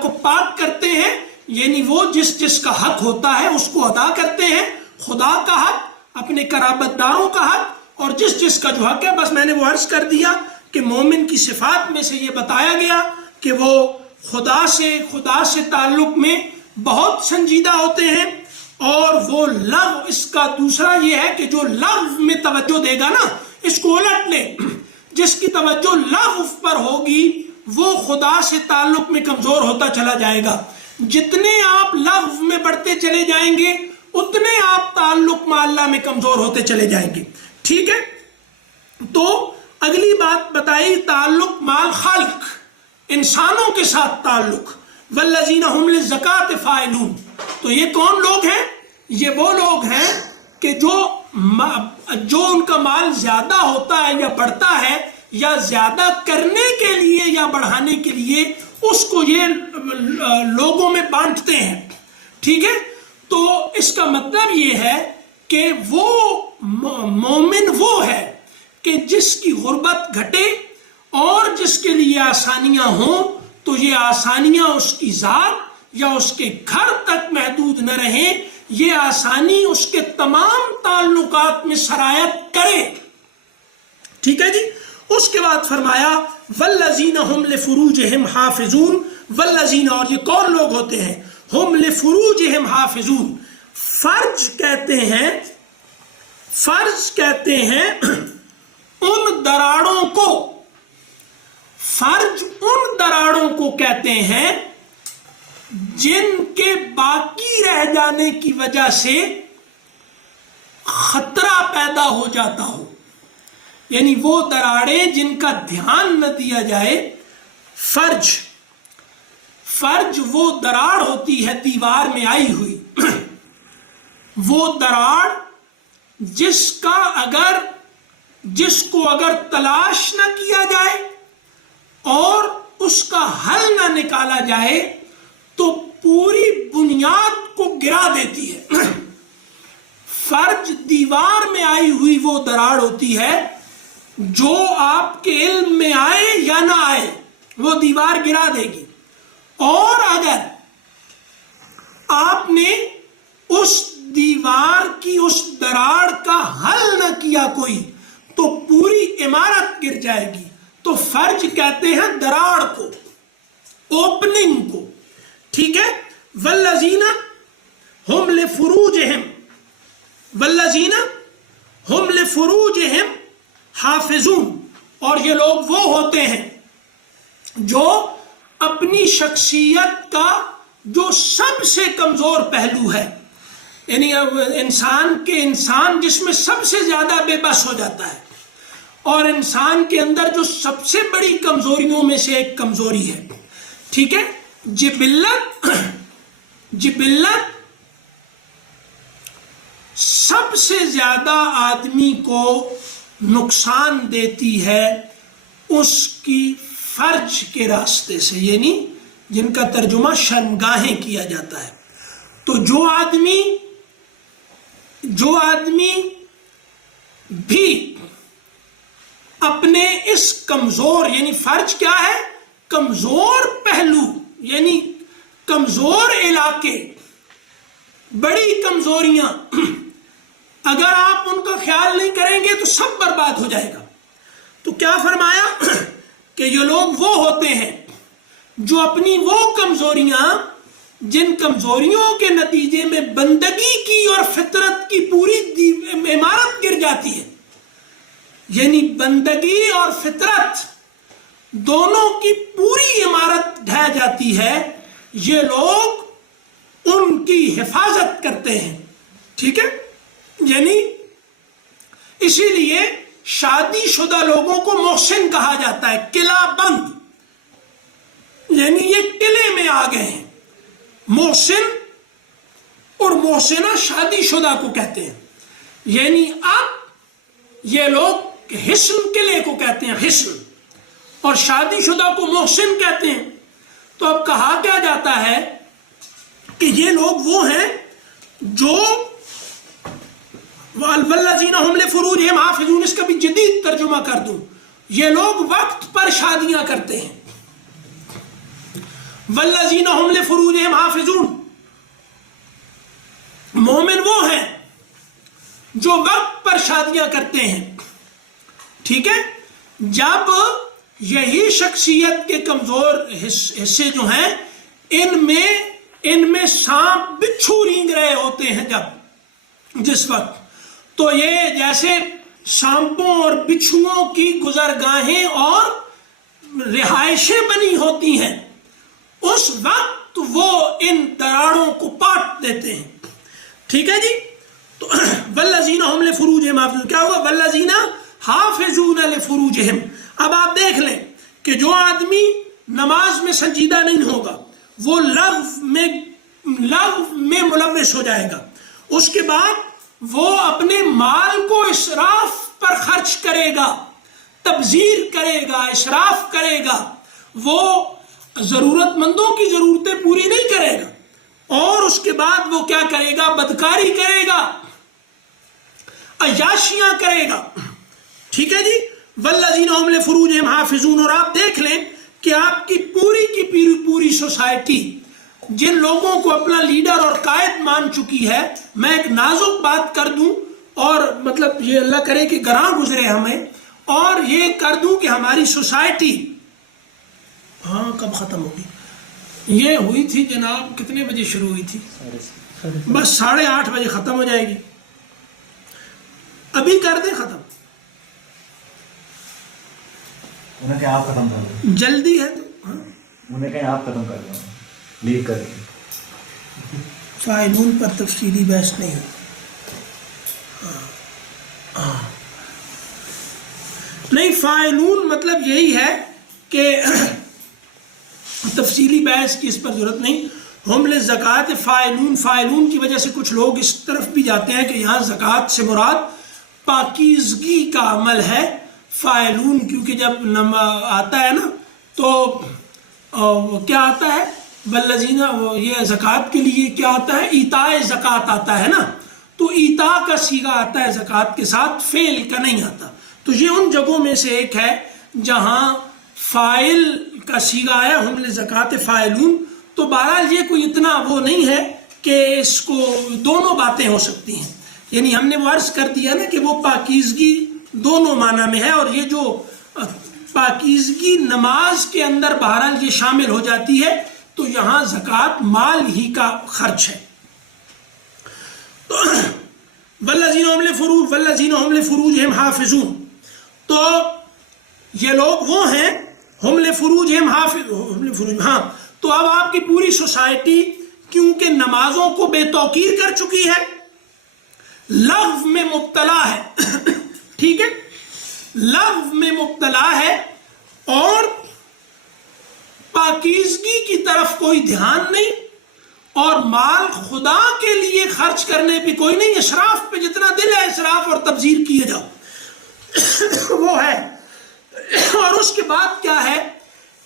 کو پاک کرتے ہیں، یعنی وہ جس کا حق ہوتا ہے اس کو ادا کرتے ہیں، خدا کا حق، اپنے قرابت داروں کا حق، اور جس کا جو حق ہے۔ بس میں نے وہ عرض کر دیا کہ مومن کی صفات میں سے یہ بتایا گیا کہ وہ خدا سے تعلق میں بہت سنجیدہ ہوتے ہیں، اور وہ لغو، اس کا دوسرا یہ ہے کہ جو لغو میں توجہ دے گا نا، اس کو الٹ لے، جس کی توجہ لغو پر ہوگی وہ خدا سے تعلق میں کمزور ہوتا چلا جائے گا۔ جتنے آپ لغو میں بڑھتے چلے جائیں گے اتنے آپ تعلق مع اللہ میں کمزور ہوتے چلے جائیں گے۔ ٹھیک ہے، تو اگلی بات بتائی تعلق مع الخالق، انسانوں کے ساتھ تعلق۔ والذین هم للزکات فاعلون، تو یہ کون لوگ ہیں؟ یہ وہ لوگ ہیں کہ جو ان کا مال زیادہ ہوتا ہے یا بڑھتا ہے، یا زیادہ کرنے کے لیے یا بڑھانے کے لیے اس کو یہ لوگوں میں بانٹتے ہیں۔ ٹھیک ہے، تو اس کا مطلب یہ ہے کہ وہ مومن وہ ہے کہ جس کی غربت گھٹے اور جس کے لیے آسانیاں ہوں، تو یہ آسانیاں اس کی ذات یا اس کے گھر تک محدود نہ رہیں، یہ آسانی اس کے تمام تعلقات میں سرایت کرے۔ ٹھیک ہے جی۔ اس کے بعد فرمایا والذین هم لفروجہم حافظون، والذین، اور یہ کون لوگ ہوتے ہیں؟ ہم لفروجہم حافظون، فرج کہتے ہیں ان دراڑوں کو، فرج ان دراڑوں کو کہتے ہیں جن کے باقی رہ جانے کی وجہ سے خطرہ پیدا ہو جاتا ہو، یعنی وہ دراڑیں جن کا دھیان نہ دیا جائے۔ فرج وہ دراڑ ہوتی ہے دیوار میں آئی ہوئی، وہ دراڑ جس کو اگر تلاش نہ کیا جائے اور اس کا حل نہ نکالا جائے تو پوری بنیاد کو گرا دیتی ہے۔ فرج دیوار میں آئی ہوئی وہ دراڑ ہوتی ہے جو آپ کے علم میں آئے یا نہ آئے وہ دیوار گرا دے گی، اور اگر آپ نے اس دیوار کی، اس دراڑ کا حل نہ کیا کوئی، تو پوری عمارت گر جائے گی۔ تو فرج کہتے ہیں دراڑ کو، اوپننگ کو۔ ٹھیک ہے، والذین ہم لفروجہم حافظون، اور یہ لوگ وہ ہوتے ہیں جو اپنی شخصیت کا جو سب سے کمزور پہلو ہے، یعنی انسان جس میں سب سے زیادہ بے بس ہو جاتا ہے، اور انسان کے اندر جو سب سے بڑی کمزوریوں میں سے ایک کمزوری ہے، ٹھیک ہے، جبلت سب سے زیادہ آدمی کو نقصان دیتی ہے اس کی فرج کے راستے سے، یعنی جن کا ترجمہ شرمگاہیں کیا جاتا ہے۔ تو جو آدمی بھی اپنے اس کمزور، یعنی فرج کیا ہے؟ کمزور پہلو، یعنی کمزور علاقے، بڑی کمزوریاں، اگر آپ ان کا خیال نہیں کریں گے تو سب برباد ہو جائے گا۔ تو کیا فرمایا کہ یہ لوگ وہ ہوتے ہیں جو اپنی وہ کمزوریاں، جن کمزوریوں کے نتیجے میں بندگی کی اور فطرت کی پوری عمارت گر جاتی ہے، یعنی بندگی اور فطرت دونوں کی پوری عمارت ڈھہ جاتی ہے، یہ لوگ ان کی حفاظت کرتے ہیں. ٹھیک ہے، یعنی اسی لیے شادی شدہ لوگوں کو محسن کہا جاتا ہے، قلعہ بند، یعنی یہ قلعے میں آ گئے ہیں. محسن اور محسنہ شادی شدہ کو کہتے ہیں. یعنی اب یہ لوگ حسن قلعے کو کہتے ہیں، حسن، اور شادی شدہ کو محسن کہتے ہیں. تو اب کہا کیا جاتا ہے کہ یہ لوگ وہ ہیں جو والذین هم لفروجہم حافظون، اس کا بھی جدید ترجمہ کر دوں، یہ لوگ وقت پر شادیاں کرتے ہیں. والذین هم لفروجہم حافظون، مومن وہ ہیں جو وقت پر شادیاں کرتے ہیں. ٹھیک ہے، جب یہی شخصیت کے کمزور حصے جو ہیں ان میں سانپ بچھو رینگ رہے ہوتے ہیں، جس وقت تو یہ جیسے سانپوں اور بچھوؤں کی گزرگاہیں اور رہائشیں بنی ہوتی ہیں، اس وقت وہ ان دراڑوں کو پاٹ دیتے ہیں. ٹھیک ہے جی. تو والذین هم لفروجہم حافظون، کیا ہوا؟ والذین حافظون لفروجہم. اب آپ دیکھ لیں کہ جو آدمی نماز میں سنجیدہ نہیں ہوگا وہ لغو میں ملوث ہو جائے گا. اس کے بعد وہ اپنے مال کو اسراف پر خرچ کرے گا، تبذیر کرے گا، اسراف کرے گا، وہ ضرورت مندوں کی ضرورتیں پوری نہیں کرے گا، اور اس کے بعد وہ کیا کرے گا؟ بدکاری کرے گا، عیاشیاں کرے گا. ٹھیک ہے جی. والذین هم لفروجہم حافظون. اور آپ دیکھ لیں کہ آپ کی پوری سوسائٹی جن لوگوں کو اپنا لیڈر اور قائد مان چکی ہے، میں ایک نازک بات کر دوں، اور مطلب یہ اللہ کرے کہ گراں گزرے ہمیں، اور یہ کر دوں کہ ہماری سوسائٹی کب ختم ہوگی؟ یہ ہوئی تھی جناب، کتنے بجے شروع ہوئی تھی؟ بس 8:30 بجے ختم ہو جائے گی. ابھی کر دیں ختم، انہیں کہ آپ ختم کر دیں، جلدی ہے تو. انہیں کہ آپ ختم کر دیں، لیو کر دیں. فاعلون پر تفصیلی بحث نہیں ہوئی. نہیں، فاعلون مطلب یہی ہے کہ تفصیلی بحث کی اس پر ضرورت نہیں. ہم للزکوٰۃ فاعلون کی وجہ سے کچھ لوگ اس طرف بھی جاتے ہیں کہ یہاں زکوٰۃ سے مراد پاکیزگی کا عمل ہے. فاعلون کیونکہ جب آتا ہے نا تو کیا آتا ہے؟ والذین، یہ زکوٰۃ کے لیے کیا آتا ہے؟ ایتاء زکوٰۃ آتا ہے نا، تو ایتاء کا صیغہ آتا ہے زکوٰۃ کے ساتھ، فعل کا نہیں آتا. تو یہ ان جگہوں میں سے ایک ہے جہاں فاعل کا صیغہ ہے، ہم للزکوٰۃ فاعلون. تو بہرحال یہ کوئی اتنا وہ نہیں ہے کہ اس کو دونوں باتیں ہو سکتی ہیں. یعنی ہم نے وہ عرض کر دیا نا کہ وہ پاکیزگی دونوں معنی میں ہے، اور یہ جو پاکیزگی نماز کے اندر بہرحال یہ شامل ہو جاتی ہے، تو یہاں زکوٰۃ مال ہی کا خرچ ہے. تو والذین هم لفروجہم حافظون، تو یہ لوگ وہ ہیں ہم لفروجہم حافظون. ہاں، تو اب آپ کی پوری سوسائٹی کیونکہ نمازوں کو بے توقیر کر چکی ہے، لغو میں مبتلا ہے. ٹھیک ہے، لغو میں مبتلا ہے، اور پاکیزگی کی طرف کوئی دھیان نہیں، اور مال خدا کے لیے خرچ کرنے پہ کوئی نہیں، اسراف پہ جتنا دل ہے اسراف اور تبذیر کیے جاؤ وہ ہے. اور اس کے بعد کیا ہے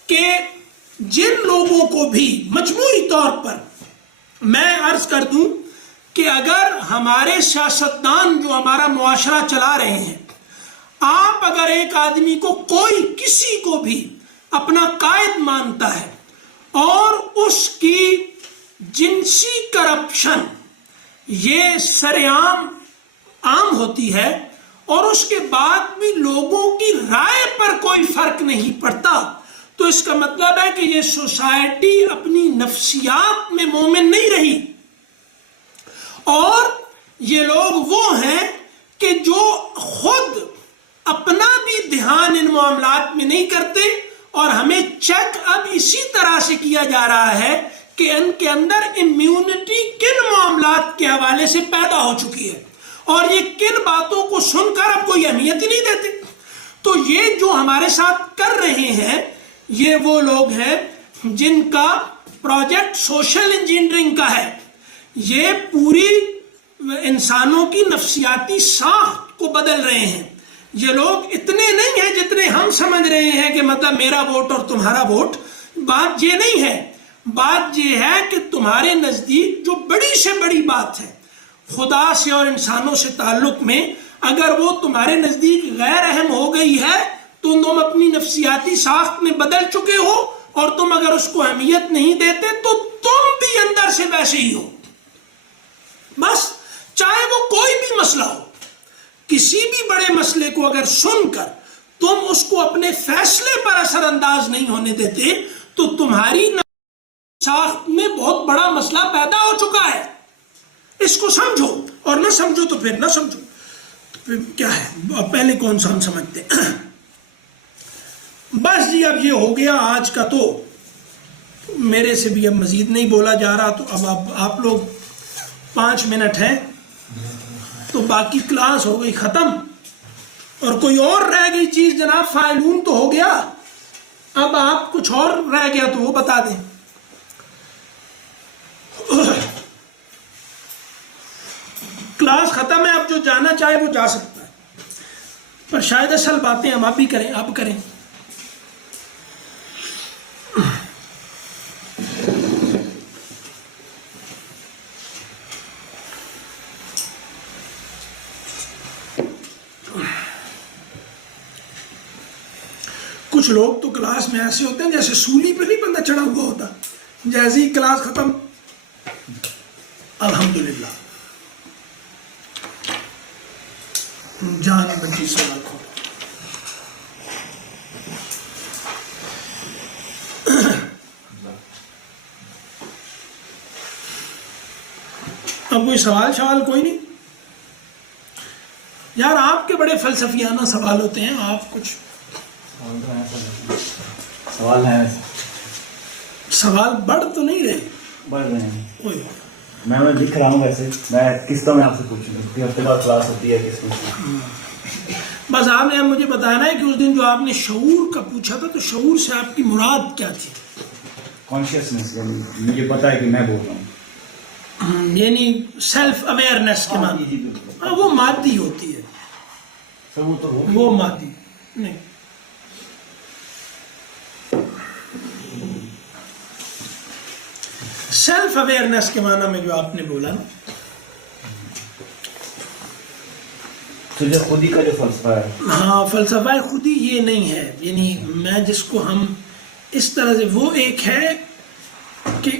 کہ جن لوگوں کو بھی مجموعی طور پر میں عرض کر دوں کہ اگر ہمارے سیاستدان جو ہمارا معاشرہ چلا رہے ہیں، آپ اگر ایک آدمی کو، کوئی کسی کو بھی اپنا قائد مانتا ہے، اور اس کی جنسی کرپشن یہ عام ہوتی ہے، اور اس کے بعد بھی لوگوں کی رائے پر کوئی فرق نہیں پڑتا، تو اس کا مطلب ہے کہ یہ سوسائٹی اپنی نفسیات میں مومن نہیں رہی. اور یہ لوگ وہ ہیں کہ جو خود اپنا بھی دھیان ان معاملات میں نہیں کرتے، اور ہمیں چیک اب اسی طرح سے کیا جا رہا ہے کہ ان کے اندر امیونٹی کن معاملات کے حوالے سے پیدا ہو چکی ہے، اور یہ کن باتوں کو سن کر اب کوئی اہمیت ہی نہیں دیتے۔ تو یہ جو ہمارے ساتھ کر رہے ہیں یہ وہ لوگ ہیں جن کا پروجیکٹ سوشل انجینئرنگ کا ہے۔ یہ پوری انسانوں کی نفسیاتی ساخت کو بدل رہے ہیں۔ یہ لوگ اتنے نہیں ہیں جتنے ہم سمجھ رہے ہیں کہ مطلب میرا ووٹ اور تمہارا ووٹ۔ بات یہ نہیں ہے، بات یہ ہے کہ تمہارے نزدیک جو بڑی سے بڑی بات ہے خدا سے اور انسانوں سے تعلق میں، اگر وہ تمہارے نزدیک غیر اہم ہو گئی ہے تو تم اپنی نفسیاتی ساخت میں بدل چکے ہو، اور تم اگر اس کو اہمیت نہیں دیتے تو تم بھی اندر سے ویسے ہی ہو۔ بس چاہے وہ کوئی بھی مسئلہ ہو، کسی بھی بڑے مسئلے کو اگر سن کر تم اس کو اپنے فیصلے پر اثر انداز نہیں ہونے دیتے تو تمہاری ساخت میں بہت بڑا مسئلہ پیدا ہو چکا ہے۔ اس کو سمجھو، اور نہ سمجھو تو پھر نہ سمجھو، تو پھر کیا ہے، پہلے کون سا ہم سمجھتے ہیں۔ بس جی اب یہ ہو گیا آج کا، تو میرے سے بھی اب مزید نہیں بولا جا رہا، تو اب آپ لوگ 5 منٹ ہیں تو باقی کلاس ہو گئی ختم، اور کوئی اور رہ گئی چیز جناب فاعلون تو ہو گیا، اب آپ کچھ اور رہ گیا تو وہ بتا دیں۔ کلاس ختم ہے، اب جو جانا چاہے وہ جا سکتا ہے، پر شاید اصل باتیں ہم اب ہی کریں، اب کریں۔ کچھ لوگ تو کلاس میں ایسے ہوتے ہیں جیسے سولی پہ نہیں بندہ چڑھا ہوا ہوتا، جیسے ہی کلاس ختم الحمدللہ جان بچی سوال کھو۔ اب کوئی سوال کوئی نہیں یار، آپ کے بڑے فلسفیانہ سوال ہوتے ہیں، آپ کچھ سوال ہے؟ سوال بڑھ تو نہیں رہے؟ بڑھ رہے ہیں، کوئی میں لکھ رہا ہوں، ویسے میں قسطوں میں آپ سے پوچھوں، ہفتے بعد کلاس ہوتی ہے قسطوں کی۔ بس آپ نے مجھے بتانا ہے کہ اس دن جو آپ نے شعور کا پوچھا تھا تو شعور سے آپ کی مراد کیا تھی؟ کانشیسنس، یعنی مجھے پتا ہے کہ میں بول رہا ہوں، یعنی سیلف اویئرنیس کے معنی وہ مادی ہوتی ہے، وہ مادی نہیں۔ سیلف اویئرنیس کے معنی میں جو آپ نے بولا نا، تجھے خودی کا جو فلسفہ ہے، ہاں فلسفہ خودی یہ نہیں ہے، یعنی میں جس کو ہم اس طرح سے، وہ ایک ہے کہ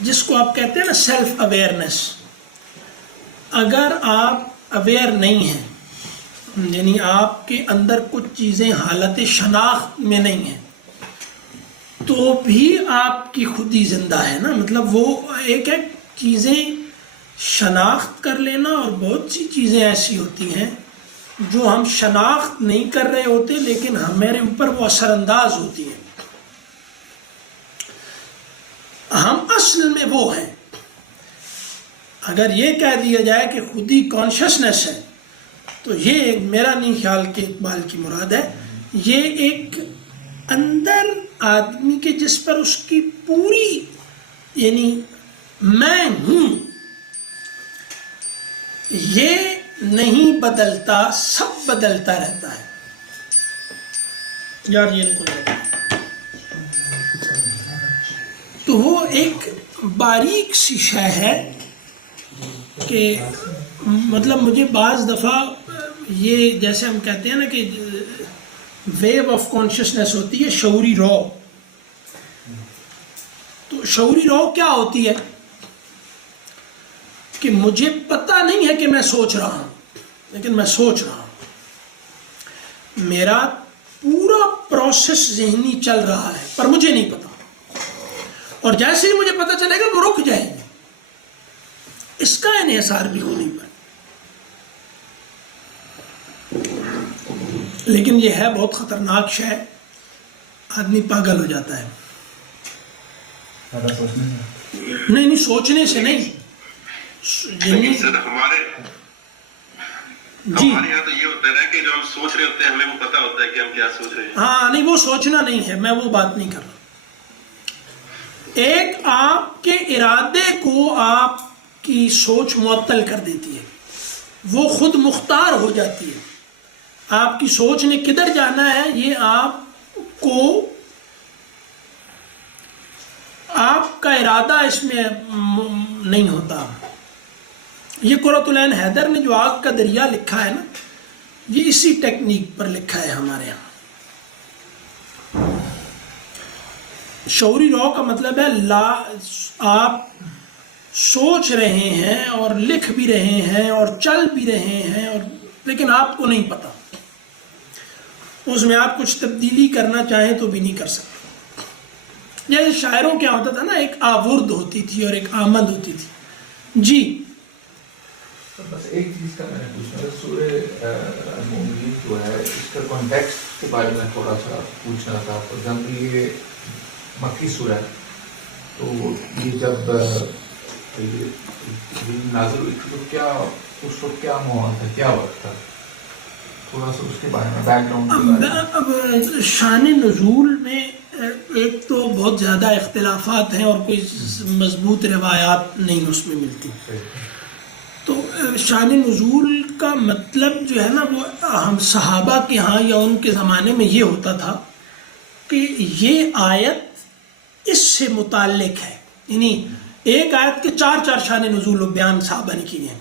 جس کو آپ کہتے ہیں نا سیلف اویئرنیس، اگر آپ اویئر نہیں ہیں، یعنی آپ کے اندر کچھ چیزیں حالت شناخت میں نہیں ہیں، تو بھی آپ کی خودی زندہ ہے نا۔ مطلب وہ ایک ہے چیزیں شناخت کر لینا، اور بہت سی چیزیں ایسی ہوتی ہیں جو ہم شناخت نہیں کر رہے ہوتے لیکن ہمارے اوپر وہ اثر انداز ہوتی ہیں، ہم اصل میں وہ ہیں۔ اگر یہ کہہ دیا جائے کہ خودی کانشسنس ہے تو یہ میرا نہیں خیال کہ اقبال کی مراد ہے، یہ ایک اندر آدمی کے جس پر اس کی پوری، یعنی میں ہوں، یہ نہیں بدلتا، سب بدلتا رہتا ہے۔ یار یہ ان کو تو وہ ایک باریک سی شے ہے کہ مطلب مجھے بعض دفعہ یہ جیسے ہم کہتے ہیں نا کہ ویو آف کانشسنس ہوتی ہے، شعوری رو، تو شعوری رو کیا ہوتی ہے کہ مجھے پتہ نہیں ہے کہ میں سوچ رہا ہوں، لیکن میں سوچ رہا ہوں، میرا پورا پروسیس ذہنی چل رہا ہے پر مجھے نہیں پتا، اور جیسے ہی مجھے پتہ چلے گا وہ رک جائے گا۔ اس کا انحصار بھی خودی پر۔ لیکن یہ ہے بہت خطرناک شے، آدمی پاگل ہو جاتا ہے. زیادہ سوچنے سے نہیں سوچنے سے نہیں، لیکن سر ہمارے جی یہاں تو یہ ہوتا ہے نا کہ جو ہم سوچ رہے ہوتے ہیں ہمیں وہ پتا ہوتا ہے کہ ہم کیا سوچ رہے ہیں. ہاں نہیں، وہ سوچنا نہیں ہے، میں وہ بات نہیں کر رہا. ایک آپ کے ارادے کو آپ کی سوچ معطل کر دیتی ہے، وہ خود مختار ہو جاتی ہے. آپ کی سوچ نے کدھر جانا ہے یہ آپ کا ارادہ اس میں نہیں ہوتا. یہ قرۃ العین حیدر نے جو آگ کا دریا لکھا ہے نا، یہ اسی ٹیکنیک پر لکھا ہے ہمارے یہاں. شعوری رو کا مطلب ہے آپ سوچ رہے ہیں اور لکھ بھی رہے ہیں اور چل بھی رہے ہیں، لیکن آپ کو نہیں پتا. اس میں آپ کچھ تبدیلی کرنا چاہیں تو بھی نہیں کر سکتے. جیسے شاعروں کیا ہوتا تھا نا، ایک آورد ہوتی تھی اور ایک آمد ہوتی تھی. جی بس ایک چیز کا میں نے پوچھنا تھا، سورہ المومنین جو ہے اس کا کانٹیکسٹ کے بارے میں تھوڑا سا پوچھنا تھا. فار ایگزامپل یہ مکی سورہ ہے، تو یہ جب نازل ہوئی تھی تو کیا اس وقت کیا ماحول تھا، کیا وقت تھا؟ تھوڑا سا اس کے بارے میں بیک گراؤنڈ کے بارے میں. اب شان نزول میں ایک تو بہت زیادہ اختلافات ہیں اور کوئی مضبوط روایات نہیں اس میں ملتی. تو شان نزول کا مطلب جو ہے نا، وہ ہم صحابہ کے ہاں یا ان کے زمانے میں یہ ہوتا تھا کہ یہ آیت اس سے متعلق ہے، یعنی ایک آیت کے چار شان نزول و بیان صحابہ نے کیے ہیں.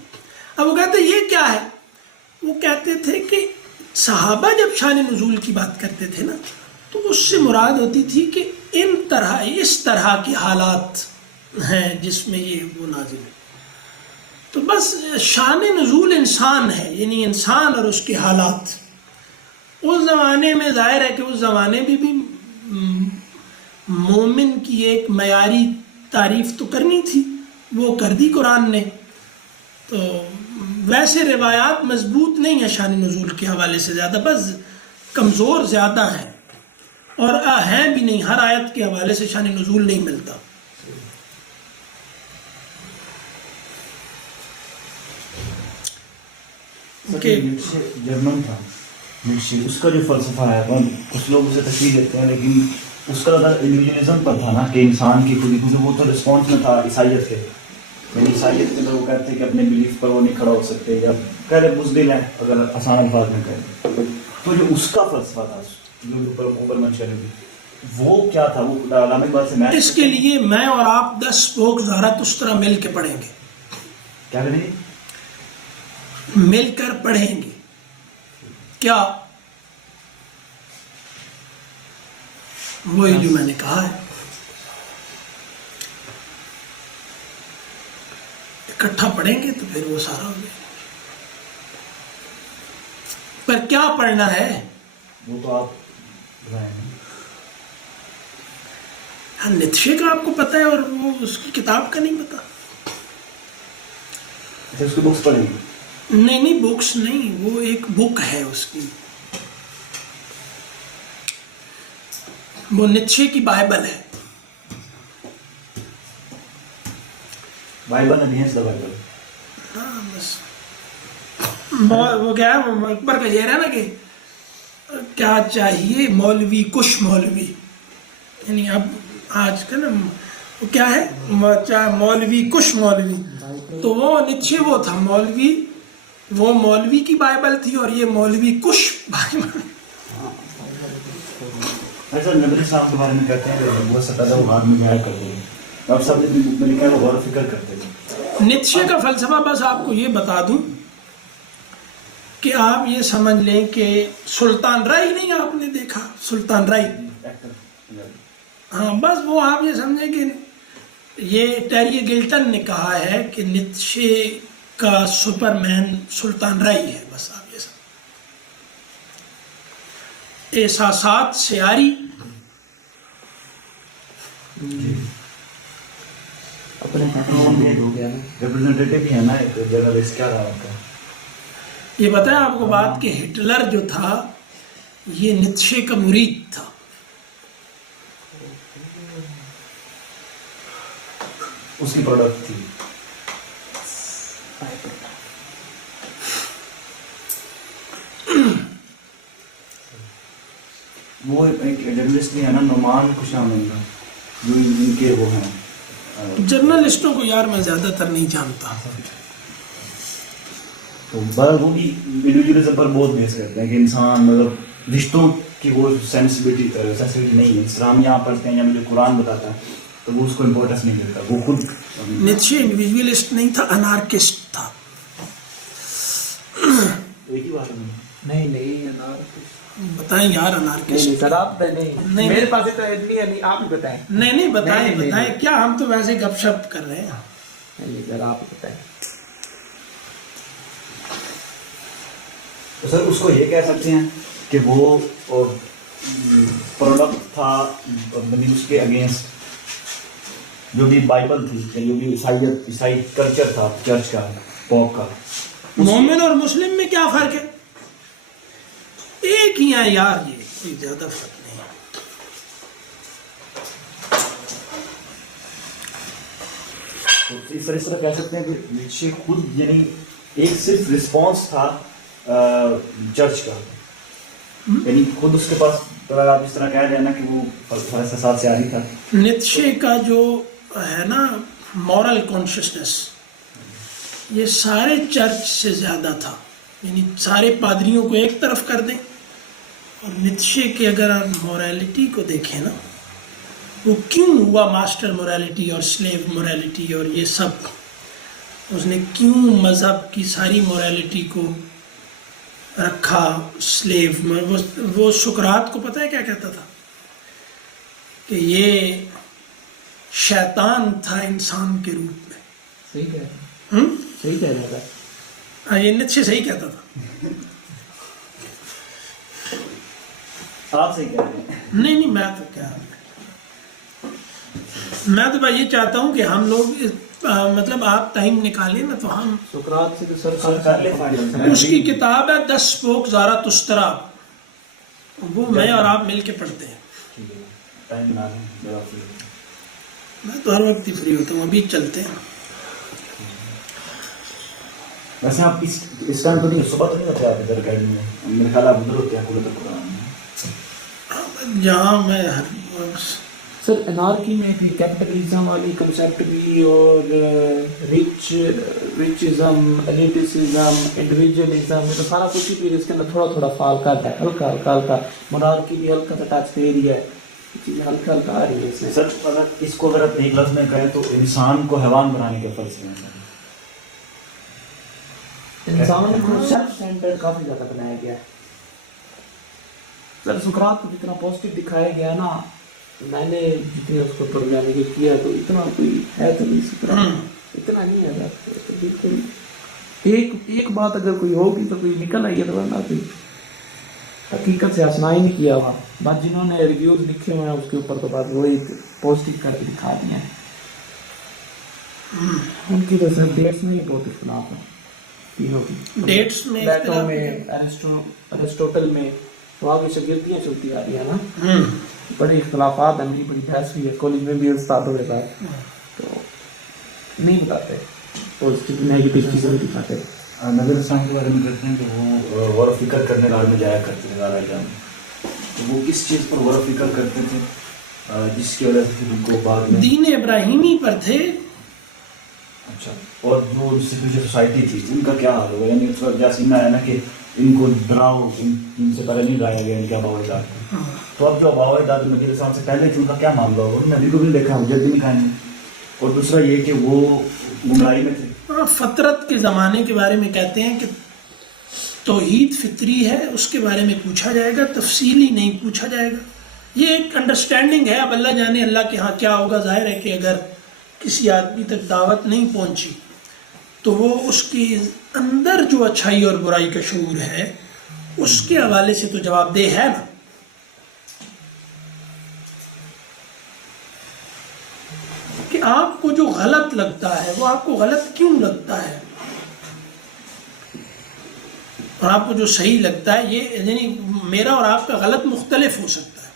اب وہ کہتے یہ کیا ہے؟ وہ کہتے تھے کہ صحابہ جب شان نزول کی بات کرتے تھے نا، تو اس سے مراد ہوتی تھی کہ اس طرح کے حالات ہیں جس میں یہ وہ نازل ہے. تو بس شان نزول انسان ہے، یعنی انسان اور اس کے حالات. اس زمانے میں ظاہر ہے کہ اس زمانے میں بھی مومن کی ایک معیاری تعریف تو کرنی تھی، وہ کر دی قرآن نے. تو ویسے روایات مضبوط نہیں ہیں شان نزول کے حوالے سے، زیادہ بس کمزور زیادہ ہیں، اور ہیں بھی نہیں. ہر آیت کے حوالے سے شان نزول نہیں ملتا. جرمن تھا نیٹشے، اس کا جو فلسفہ ہے کچھ لوگ اسے تشریح دیتے ہیں، لیکن اس کا زیادہ انڈیویجولزم پر تھا نا، کہ انسان کی خود ہی، وہ تو رسپانس میں تھا عیسائیت کے. یعنی عیسائیت کے لوگ کہتے ہیں کہ اپنے بلیف پر وہ نہیں کھڑا ہو سکتے، یا کہہ رہے بزدل ہیں اگر آسان الفاظ میں کہیں. تو جو اس کا فلسفہ تھا جو اوپر منشر ہے، وہ کیا تھا؟ وہ علامہ اقبال سے میچ. اس کے لیے میں اور آپ 10 بوک زاراتشترا مل کے پڑھیں گے. کیا کریں گے؟ مل کر پڑھیں گے. کیا؟ وہی جو میں نے کہا ہے، اکٹھا پڑھیں گے تو پھر وہ سارا ہو جائے. پر کیا پڑھنا ہے وہ تو آپ بتائیں گے. ہاں، نیتشے کا آپ کو پتہ ہے، اور وہ اس کی کتاب کا نہیں پتا. اچھا، اس کی بکس پڑھیں گے؟ نہیں بکس نہیں، وہ ایک بک ہے اس کی، وہ نیتشے کی بائبل ہے. Bible against the Bible. ہاں بس وہ کیا ہے، اکبر کا یہ ہے نا کہ کیا چاہیے مولوی کش مولوی، یعنی اب آج کا نا وہ کیا ہے، چاہے مولوی کش مولوی. تو وہ نیتشے وہ تھا مولوی، وہ مولوی کی بائبل تھی اور یہ مولوی کش بائبل. ایسا نبی صاحب کے بارے میں کہتے ہیں کہ وہ ستادہ وہ بعد میں ظاہر کرتے ہیں. اب سب نے بک میں لکھا ہے وہ غور و فکر کرتے ہیں. نیتشے کا فلسفہ بس آپ کو یہ بتا دوں کہ آپ یہ سمجھ لیں کہ سلطان رائی نہیں آپ نے دیکھا، سلطان رائی، ہاں بس وہ آپ یہ سمجھیں کہ یہ ٹیری گلٹن نے کہا ہے کہ نیتشے کا سپر مین سلطان رائی ہے. بس آپ یہ سمجھ، احساسات سیاری، ریپرزنٹیٹیو بھی ہے نا ایک جرنلسٹ. کیا رہا آپ کا؟ یہ بتایا آپ کو بات کہ ہٹلر جو تھا یہ نیتشے کا مرید تھا. اس کی پروڈکٹ تھی. وہ ایک جرنلسٹ بھی ہے نا نعمان خوشامند جو ان کے وہ ہیں جرنلسٹوں کو یار میں زیادہ تر نہیں جانتا. تو وہ بھی انڈیویجولزم پر بہت بحث کرتے ہیں کہ انسان مطلب رشتوں کی وہ سینسیٹیوٹی نہیں ہے. اسلام یہاں پڑھتے ہیں یا مجھے قرآن بتاتا ہے تو وہ اس کو امپورٹنس نہیں دیتا. وہ خود نیتشے انڈیویجولسٹ نہیں تھا, انارکسٹ تھا. ایک ہی بات ہے. نہیں بتائیں یار انارکسٹ. سر آپ نہیں, میرے پاس تو اتنی ہے نہیں, آپ ہی بتائیں. نہیں بتائیں کیا, ہم تو ویسے گپ شپ کر رہے ہیں. نہیں سر آپ بتائیں. تو سر اس کو یہ کہہ سکتے ہیں کہ وہ پروڈکٹ تھا اس کے اگینسٹ جو بھی بائبل تھی, جو بھی عیسائی کلچر تھا چرچ کا, پوپ کا. مومن اور مسلم میں کیا فرق ہے؟ ایک ہی ہیں یار, یہ کوئی زیادہ فرق نہیں ہے. تو اس طرح کہہ سکتے ہیں کہ نیچے خود یعنی ایک صرف رسپانس تھا چرچ کا, یعنی خود اس کے پاس آپ اس طرح کہہ رہے ہیں نا کہ وہ فلسفہ سے آری تھا. نیتشے کا جو ہے نا مورل کانشسنس, یہ سارے چرچ سے زیادہ تھا. یعنی سارے پادریوں کو ایک طرف کر دیں, اور نیتشے کے اگر آپ مورالٹی کو دیکھیں نا, وہ کیوں ہوا ماسٹر مورالٹی اور سلیو مورالٹی اور یہ سب, اس نے کیوں مذہب کی ساری مورالٹی کو رکھا سلیو میں. وہ سقراط کو پتہ ہے کیا کہتا تھا کہ یہ شیطان تھا انسان کے روپ میں. صحیح کہہ رہا تھا. ہاں, یہ نیتشے صحیح کہتا تھا. آپ صحیح کہہ رہے ہیں. نہیں میں تو کیا, میں تو بھائی یہ چاہتا ہوں کہ ہم لوگ مطلب آپ ٹائم نکالیں نا, تو ہم سقراط سے تو سر کر لے فائدہ. اس کی کتاب ہے 10 سپوک زاراتھسٹرا, وہ میں اور آپ مل کے پڑھتے ہیں. ٹائم نہ لیں, میں تو ہر وقت ہی فری ہوتا ہوں, ابھی چلتے ہیں. ویسے آپ اس ٹائم تو نہیں, صبح تو نہیں ہوتے آپ ادھر اکیڈمی میں؟ میرے خیال آپ ادھر ہوتے ہیں قرۃ القرآن میں. جہاں میں سر انارکی میں کیپٹلزم والی کنسیپٹ بھی, اور ریچزم, ایلیٹسزم, انڈیویجولزم, یہ تو سارا کچھ ہی پھر اس کے اندر تھوڑا تھوڑا فال کرتا ہے, ہلکا. مونارکی بھی ہلکا سا ٹچ دے رہی ہے, چیزیں ہلکا آ رہی ہے اس میں. سر اگر اس کو اگر آپ ایک لفظ میں کہیں تو انسان کو حیوان بنانے کے فرض میں انسان کو سیلف سینٹرڈ کافی زیادہ بنایا گیا ہے. سر سقراط کو جتنا پازیٹیو دکھایا گیا نا, میں نے جتنے اس کو پروگرام کیا تو اتنا کوئی ہے تو نہیں سقراط, اتنا نہیں ہے سر. بالکل ایک بات اگر کوئی ہوگی تو کوئی نکل آئی ہے, تو ورنہ کوئی حقیقت سے آشنا ہی نہیں کیا ہوا. بات جنہوں نے ریویوز لکھے ہوئے ہیں اس کے اوپر تو بات وہی پازیٹیو کر کے دکھا دی ہیں. ان کی تو سر ڈیٹس میں ہی بہت اختلاف ہے تینوں کی. ڈیٹس میں پلیٹو میں, ارسطوٹل میں, تو آگے شاگردیاں چلتی آ رہی ہیں نا, بڑے اختلافات ہیں, میری بڑی بحث ہوئی ہے کالج میں بھی استادوں کے ساتھ, تو نہیں بتاتے پازیٹیو نیگیٹیو چیزیں نہیں دکھاتے. نظر اسلام کے بارے میں کہتے ہیں کہ وہ غور و فکر کرنے والے میں جایا کرتے تھے زیادہ جان. تو وہ کس چیز پر غور و فکر کرتے تھے جس کی وجہ سے ان کو بعد میں دین ابراہیمی پر تھے. اچھا, اور جو اس سے پیچھے سوسائٹی تھی ان کا کیا حال ہوگا؟ یعنی اس وقت جیسے ہے نا کہ ان کو ڈراؤ, ان سے پہلے نہیں ڈرایا گیا ان کے آباء و اجداد. تو اب جو آباء و اجداد نبی علیہ السلام سے پہلے تھے ان کا کیا معاملہ ہوگا؟ نبی کو بھی دیکھا, حجت بھی نہیں کھائیں. اور دوسرا یہ کہ وہ گمراہی میں تھے. فطرت کے زمانے کے بارے میں کہتے ہیں کہ توحید فطری ہے, اس کے بارے میں پوچھا جائے گا, تفصیلی نہیں پوچھا جائے گا. یہ ایک انڈرسٹینڈنگ ہے. اب اللہ جانے اللہ کے ہاں کیا ہوگا. ظاہر ہے کہ اگر کسی آدمی تک دعوت نہیں پہنچی تو وہ اس کے اندر جو اچھائی اور برائی کا شعور ہے اس کے حوالے سے تو جواب دہ ہے نا. کہ آپ کو جو غلط لگتا ہے وہ آپ کو غلط کیوں لگتا ہے, اور آپ کو جو صحیح لگتا ہے یہ یعنی میرا اور آپ کا غلط مختلف ہو سکتا ہے،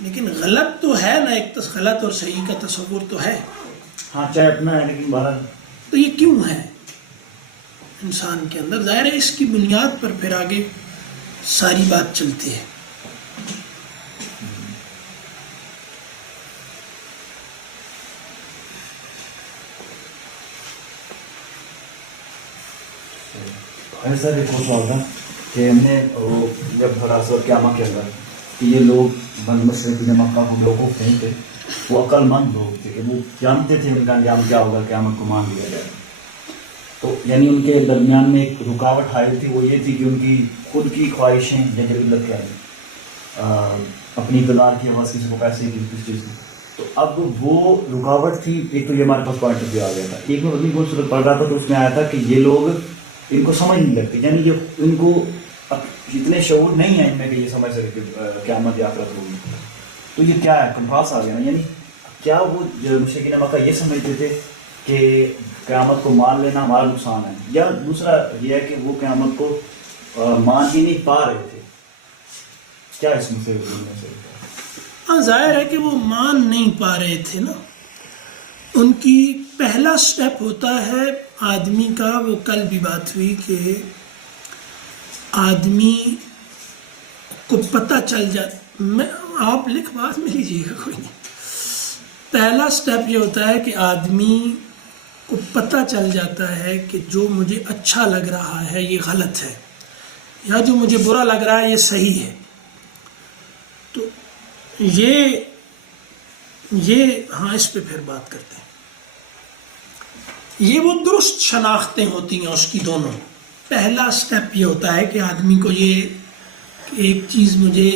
لیکن غلط تو ہے نا، ایک غلط اور صحیح کا تصور تو ہے. ہاں چاہے اپنا ہے لیکن بہرحال تو یہ کیوں ہے انسان کے اندر؟ ظاہر ہے اس کی بنیاد پر پھر آگے ساری بات چلتی ہے. ایسا بھی پوچھا ہوگا کہ ہم نے وہ جب حراست قیامہ کے اندر کہ یہ لوگ بند مشرقین مکہ کو لوگوں تھے، وہ عقل مند لوگ تھے کہ وہ جانتے تھے ان کا انجام کیا ہوگا، قیامت کو مان لیا جائے. تو یعنی ان کے درمیان میں ایک رکاوٹ حائل تھی، وہ یہ تھی کہ ان کی خود کی خواہشیں یا ضرورت کیا ہے، اپنی اقتدار کی آواز، کسی کو پیسے کی، کس چیز کی. تو اب وہ رکاوٹ تھی. ایک تو یہ ہمارے پاس پوائنٹ آف ویو آ گیا تھا. ایک میں اپنی کوئی صورت پڑھ رہا تھا تو اس میں آیا تھا کہ یہ لوگ ان کو سمجھ نہیں لگتے، یعنی یہ ان کو اتنے شعور نہیں ہے ان میں کہ یہ سمجھ سکے کہ قیامت یا آخرت ہوگی. تو یہ کیا ہے، کنٹراس آ گیا نا. یعنی کیا وہ مشرکین مکہ یہ سمجھتے تھے کہ قیامت کو مان لینا ہمارا نقصان ہے، یا دوسرا یہ ہے کہ وہ قیامت کو مان ہی نہیں پا رہے تھے؟ کیا اس میں سے؟ ہاں ظاہر ہے کہ وہ مان نہیں پا رہے تھے نا. ان کی پہلا سٹیپ ہوتا ہے آدمی کا، وہ کل بھی بات ہوئی کہ آدمی کو پتہ چل جاتا، میں آپ لکھ بات میں لیجیے گا کوئی نہیں. پہلا سٹیپ یہ ہوتا ہے کہ آدمی کو پتہ چل جاتا ہے کہ جو مجھے اچھا لگ رہا ہے یہ غلط ہے، یا جو مجھے برا لگ رہا ہے یہ صحیح ہے. تو یہ ہاں اس پہ پھر بات کرتے ہیں. یہ وہ درست شناختیں ہوتی ہیں اس کی دونوں. پہلا سٹیپ یہ ہوتا ہے کہ آدمی کو یہ کہ ایک چیز مجھے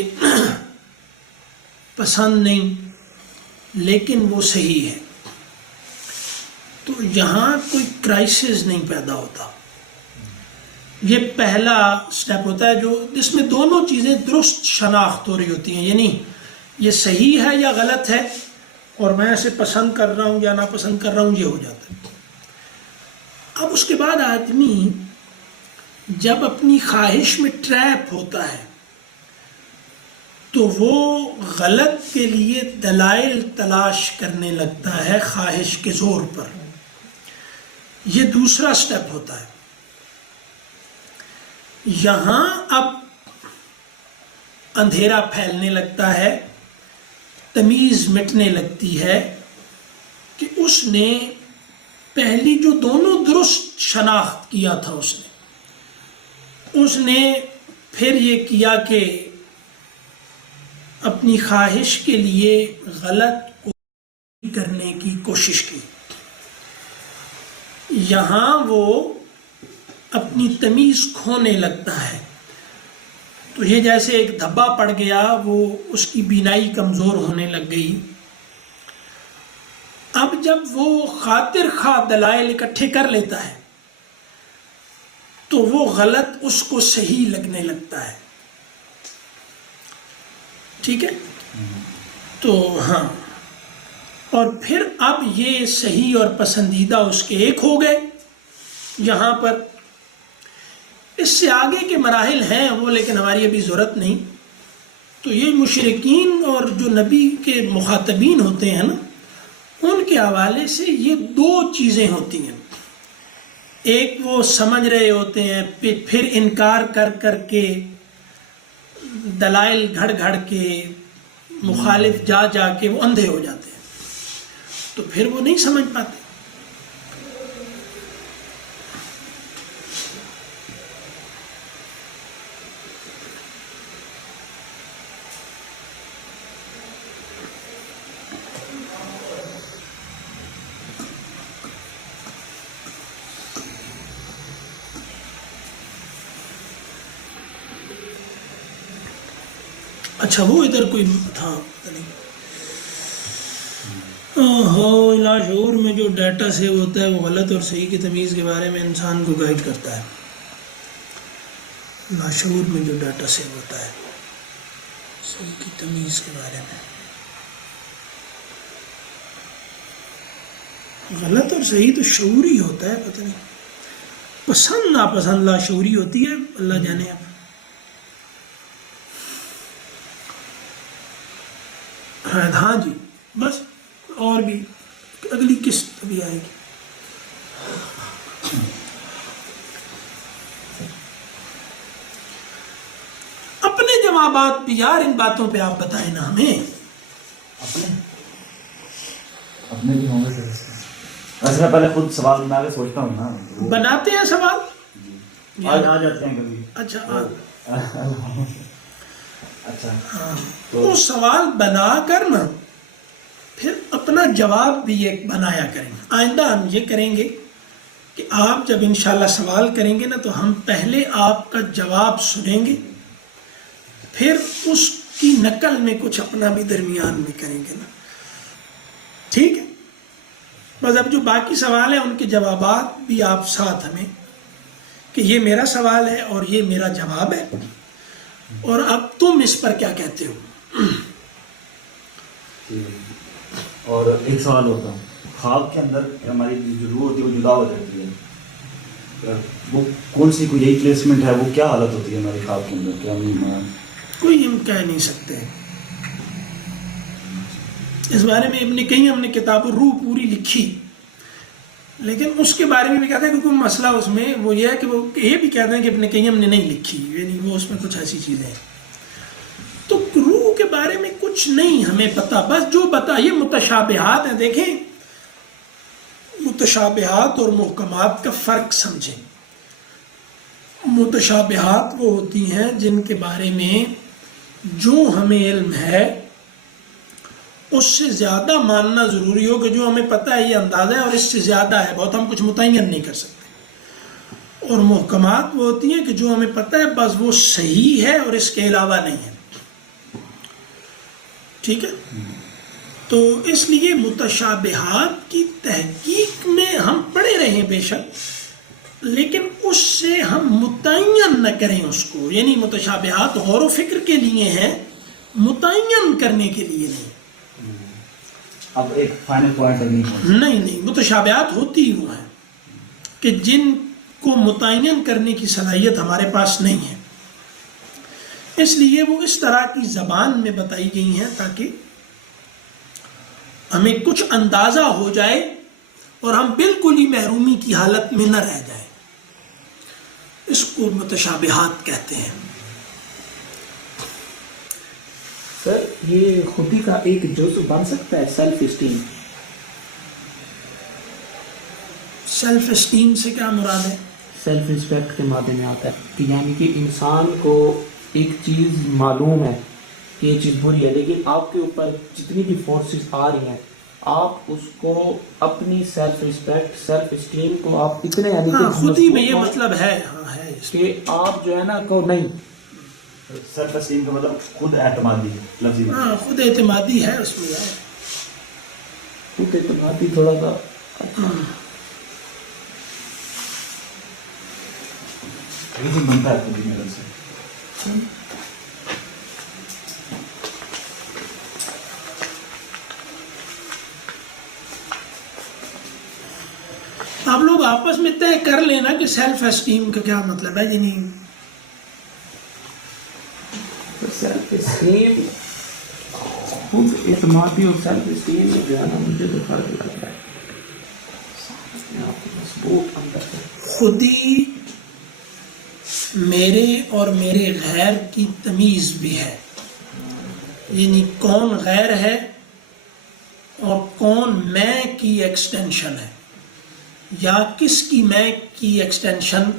پسند نہیں لیکن وہ صحیح ہے، تو یہاں کوئی کرائسس نہیں پیدا ہوتا. یہ پہلا سٹیپ ہوتا ہے جو جس میں دونوں چیزیں درست شناخت ہو رہی ہوتی ہیں، یعنی یہ صحیح ہے یا غلط ہے، اور میں اسے پسند کر رہا ہوں یا ناپسند کر رہا ہوں، یہ ہو جاتا ہے. اب اس کے بعد آدمی جب اپنی خواہش میں ٹریپ ہوتا ہے تو وہ غلط کے لیے دلائل تلاش کرنے لگتا ہے خواہش کے زور پر. یہ دوسرا سٹیپ ہوتا ہے. یہاں اب اندھیرا پھیلنے لگتا ہے، تمیز مٹنے لگتی ہے کہ اس نے پہلی جو دونوں درست شناخت کیا تھا اس نے پھر یہ کیا کہ اپنی خواہش کے لیے غلط کو کرنے کی کوشش کی. یہاں وہ اپنی تمیز کھونے لگتا ہے. تو یہ جیسے ایک دھبا پڑ گیا، وہ اس کی بینائی کمزور ہونے لگ گئی. اب جب وہ خاطر خواہ دلائل اکٹھے کر لیتا ہے تو وہ غلط اس کو صحیح لگنے لگتا ہے. ٹھیک ہے؟ تو ہاں، اور پھر اب یہ صحیح اور پسندیدہ اس کے ایک ہو گئے. یہاں پر اس سے آگے کے مراحل ہیں وہ، لیکن ہماری ابھی ضرورت نہیں. تو یہ مشرکین اور جو نبی کے مخاطبین ہوتے ہیں نا، ان کے حوالے سے یہ دو چیزیں ہوتی ہیں. ایک وہ سمجھ رہے ہوتے ہیں، پھر انکار کر کر کے، دلائل گھڑ گھڑ کے، مخالف جا جا کے وہ اندھے ہو جاتے ہیں، تو پھر وہ نہیں سمجھ پاتے. اچھا وہ ادھر کوئی تھا پتہ نہیں. لاشعور میں جو ڈیٹا سیو ہوتا ہے وہ غلط اور صحیح کی تمیز کے بارے میں انسان کو گائیڈ کرتا ہے. لاشعور میں جو ڈیٹا سیو ہوتا ہے صحیح کی تمیز کے بارے میں، غلط اور صحیح تو شعور ہی ہوتا ہے. پتہ نہیں پسند ناپسند لاشعوری ہوتی ہے، اللہ جانے اب. ہاں جی بس، اور بھی اگلی قسط بھی آئے گی. اپنے جوابات بھی یار ان باتوں پہ آپ بتائیں نا ہمیں. اپنے بھی ہوں گے سر. ویسے میں پہلے خود سوال بنا کے سوچتا ہوں نا. بناتے ہیں سوال؟ آ جاتے ہیں کبھی. اچھا اچھا ہاں، وہ سوال بنا کر نا پھر اپنا جواب بھی ایک بنایا کریں. آئندہ ہم یہ کریں گے کہ آپ جب انشاءاللہ سوال کریں گے نا تو ہم پہلے آپ کا جواب سنیں گے، پھر اس کی نقل میں کچھ اپنا بھی درمیان میں کریں گے نا. ٹھیک ہے؟ بس اب جو باقی سوال ہیں ان کے جوابات بھی آپ ساتھ ہمیں، کہ یہ میرا سوال ہے اور یہ میرا جواب ہے، اور اب تم اس پر کیا کہتے ہو. اور ایک سوال ہوتا ہے، خواب کے اندر ہماری جو روح ہوتی ہے وہ جدا ہو جاتی ہے، وہ کون سی کوئی یہی پلیسمنٹ ہے، وہ کیا حالت ہوتی ہے ہماری خواب کے اندر؟ کیا ہم کوئی ہم کہہ نہیں سکتے. اس بارے میں ابن قیم ہم نے کتاب الروح پوری لکھی، لیکن اس کے بارے میں بھی کہتے ہیں کیونکہ مسئلہ اس میں وہ یہ ہے کہ وہ یہ بھی کہتے ہیں کہ ابن قیم نے نہیں لکھی، یعنی وہ اس میں کچھ ایسی چیزیں ہیں. تو روح کے بارے میں کچھ نہیں ہمیں پتہ، بس جو پتہ یہ متشابہات ہیں. دیکھیں متشابہات اور محکمات کا فرق سمجھیں. متشابہات وہ ہوتی ہیں جن کے بارے میں جو ہمیں علم ہے اس سے زیادہ ماننا ضروری ہو، کہ جو ہمیں پتہ ہے یہ اندازہ ہے اور اس سے زیادہ ہے بہت، ہم کچھ متعین نہیں کر سکتے. اور محکمات وہ ہوتی ہیں کہ جو ہمیں پتہ ہے بس وہ صحیح ہے اور اس کے علاوہ نہیں ہے. ٹھیک ہے؟ تو اس لیے متشابہات کی تحقیق میں ہم پڑے رہیں بے شک، لیکن اس سے ہم متعین نہ کریں اس کو. یعنی متشابہات غور و فکر کے لیے ہیں، متعین کرنے کے لیے نہیں. اب ایک فائنل پوائنٹ نہیں، متشابہات ہوتی وہ ہیں کہ جن کو متعین کرنے کی صلاحیت ہمارے پاس نہیں ہے، اس لیے وہ اس طرح کی زبان میں بتائی گئی ہیں تاکہ ہمیں کچھ اندازہ ہو جائے اور ہم بالکل ہی محرومی کی حالت میں نہ رہ جائیں. اس کو متشابہات کہتے ہیں. سر یہ خودی کا ایک جزء بن سکتا ہے سیلف اسٹیم؟ سیلف اسٹیم سے کیا مراد ہے؟ سیلف رسپیکٹ کے مادے میں آتا ہے کہ یعنی کہ انسان کو ایک چیز معلوم ہے کہ یہ چیز بری ہے، لیکن آپ کے اوپر جتنی بھی فورسز آ رہی ہیں آپ اس کو اپنی سیلف رسپیکٹ سیلف اسٹیم کو آپ اتنے یعنی کہ خودی میں یہ مطلب ہے کہ آپ جو ہے نا کو نہیں سیلف اسٹیم کا مطلب خود اعتمادی لفظی میں. ہاں خود اعتمادی ہے اس میں. خود اعتمادی تھوڑا سا بنتا ہے خود میرے سے. آپ لوگ آپس میں طے کر لینا کہ سیلف اسٹیم کا کیا مطلب ہے. یعنی سیلف اسٹیم خود اعتمادی اور سیلف اسٹیم میں جو ہے نا مجھے تو فرق لگتا ہے. مضبوط اندر خودی میرے اور میرے غیر کی تمیز بھی ہے. یعنی کون غیر ہے اور کون میں کی ایکسٹینشن ہے، یا کس کی میں کی ایکسٹینشن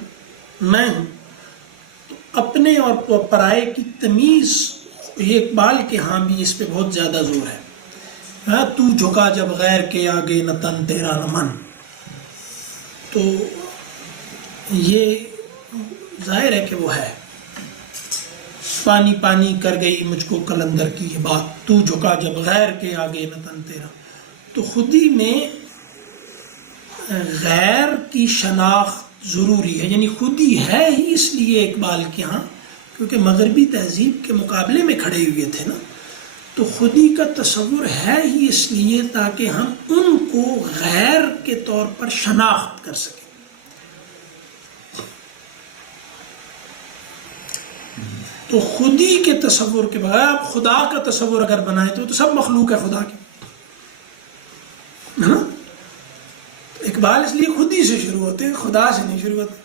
میں ہوں. تو اپنے اور پرائے کی تمیز، یہ اقبال کے ہاں بھی اس پہ بہت زیادہ زور ہے. ہاں تو جھکا جب غیر کے آگے نہ تن تیرا نہ من. تو یہ ظاہر ہے کہ وہ ہے. پانی پانی کر گئی مجھ کو کلندر کی یہ بات، تو جھکا جب غیر کے آگے نہ تن تیرا. تو خودی میں غیر کی شناخت ضروری ہے. یعنی خودی ہے ہی اس لیے اقبال کے ہاں کیونکہ مغربی تہذیب کے مقابلے میں کھڑے ہوئے تھے نا، تو خودی کا تصور ہے ہی اس لیے تاکہ ہم ان کو غیر کے طور پر شناخت کر سکیں. تو خودی کے تصور کے بغیر آپ خدا کا تصور اگر بنائیں تو سب مخلوق ہے خدا کی، ہے نا؟ تو اقبال اس لیے خودی سے شروع ہوتے ہیں، خدا سے نہیں شروع ہوتے.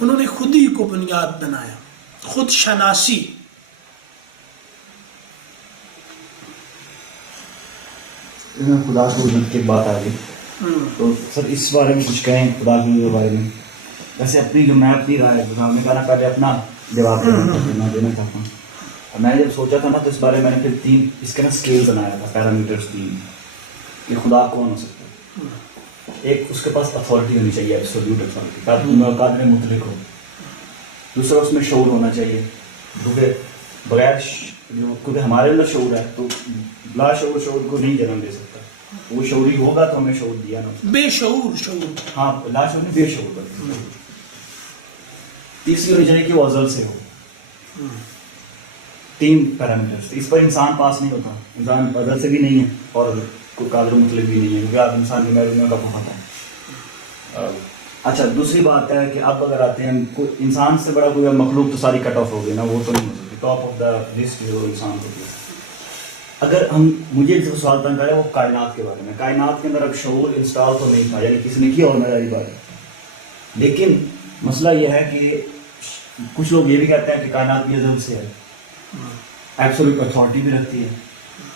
انہوں نے خودی کو بنیاد بنایا، خود شناسی. خدا کو کی بات آ گئی تو سر اس بارے میں کچھ کہیں خدا کے بارے میں. ویسے اپنی جو میں اپنی رائے ہم نے کہا پہلے اپنا جواب دینا چاہتا ہوں. میں نے جب سوچا تھا نا تو اس بارے میں نے پھر 3 اس کے نا اسکیل بنایا تھا، پیرامیٹرس 3 کہ خدا کون ہو سکتا ہے. ایک اس کے پاس اتھارٹی ہونی چاہیے، ایبسولوٹ اتھارٹی، تاکہ قادر مطلق ہو. دوسرا اس میں شعور ہونا چاہیے، کیونکہ بغیر کیونکہ ہمارے اندر شعور ہے تو لا شعور شعور کو نہیں جنم دے سکتا. وہ شعوری ہوگا تو ہمیں شعور دیا نا. بے شعور شعور، ہاں لا شعور نہیں، بے شعور. تیسری ہونی چاہیے کہ وہ ازل سے ہو. 3 پیرامیٹرز. اس پر انسان پاس نہیں ہوتا، انسان ازل سے بھی نہیں ہے اور کوئی قادر مطلق بھی نہیں ہے، کیونکہ آپ انسان کی محرومیوں کا بہت ہے. اچھا دوسری بات ہے کہ اب اگر آتے ہیں کوئی انسان سے بڑا کوئی مخلوق تو ساری کٹ آف ہو گئی نا، وہ تو نہیں ہو سکتی. ٹاپ آف دا لسٹ جو انسان ہوتی ہے. اگر ہم مجھے جو سوال تنگ کرے وہ کائنات کے بارے میں. کائنات کے اندر اب شعور انسٹال تو نہیں تھا، یعنی کسی نے کیا اور میری بات ہے. لیکن مسئلہ یہ ہے کہ کچھ لوگ یہ بھی کہتے ہیں کہ کائنات بھی ازل سے ہے، ایبسولوٹ اتھارٹی بھی رکھتی ہے.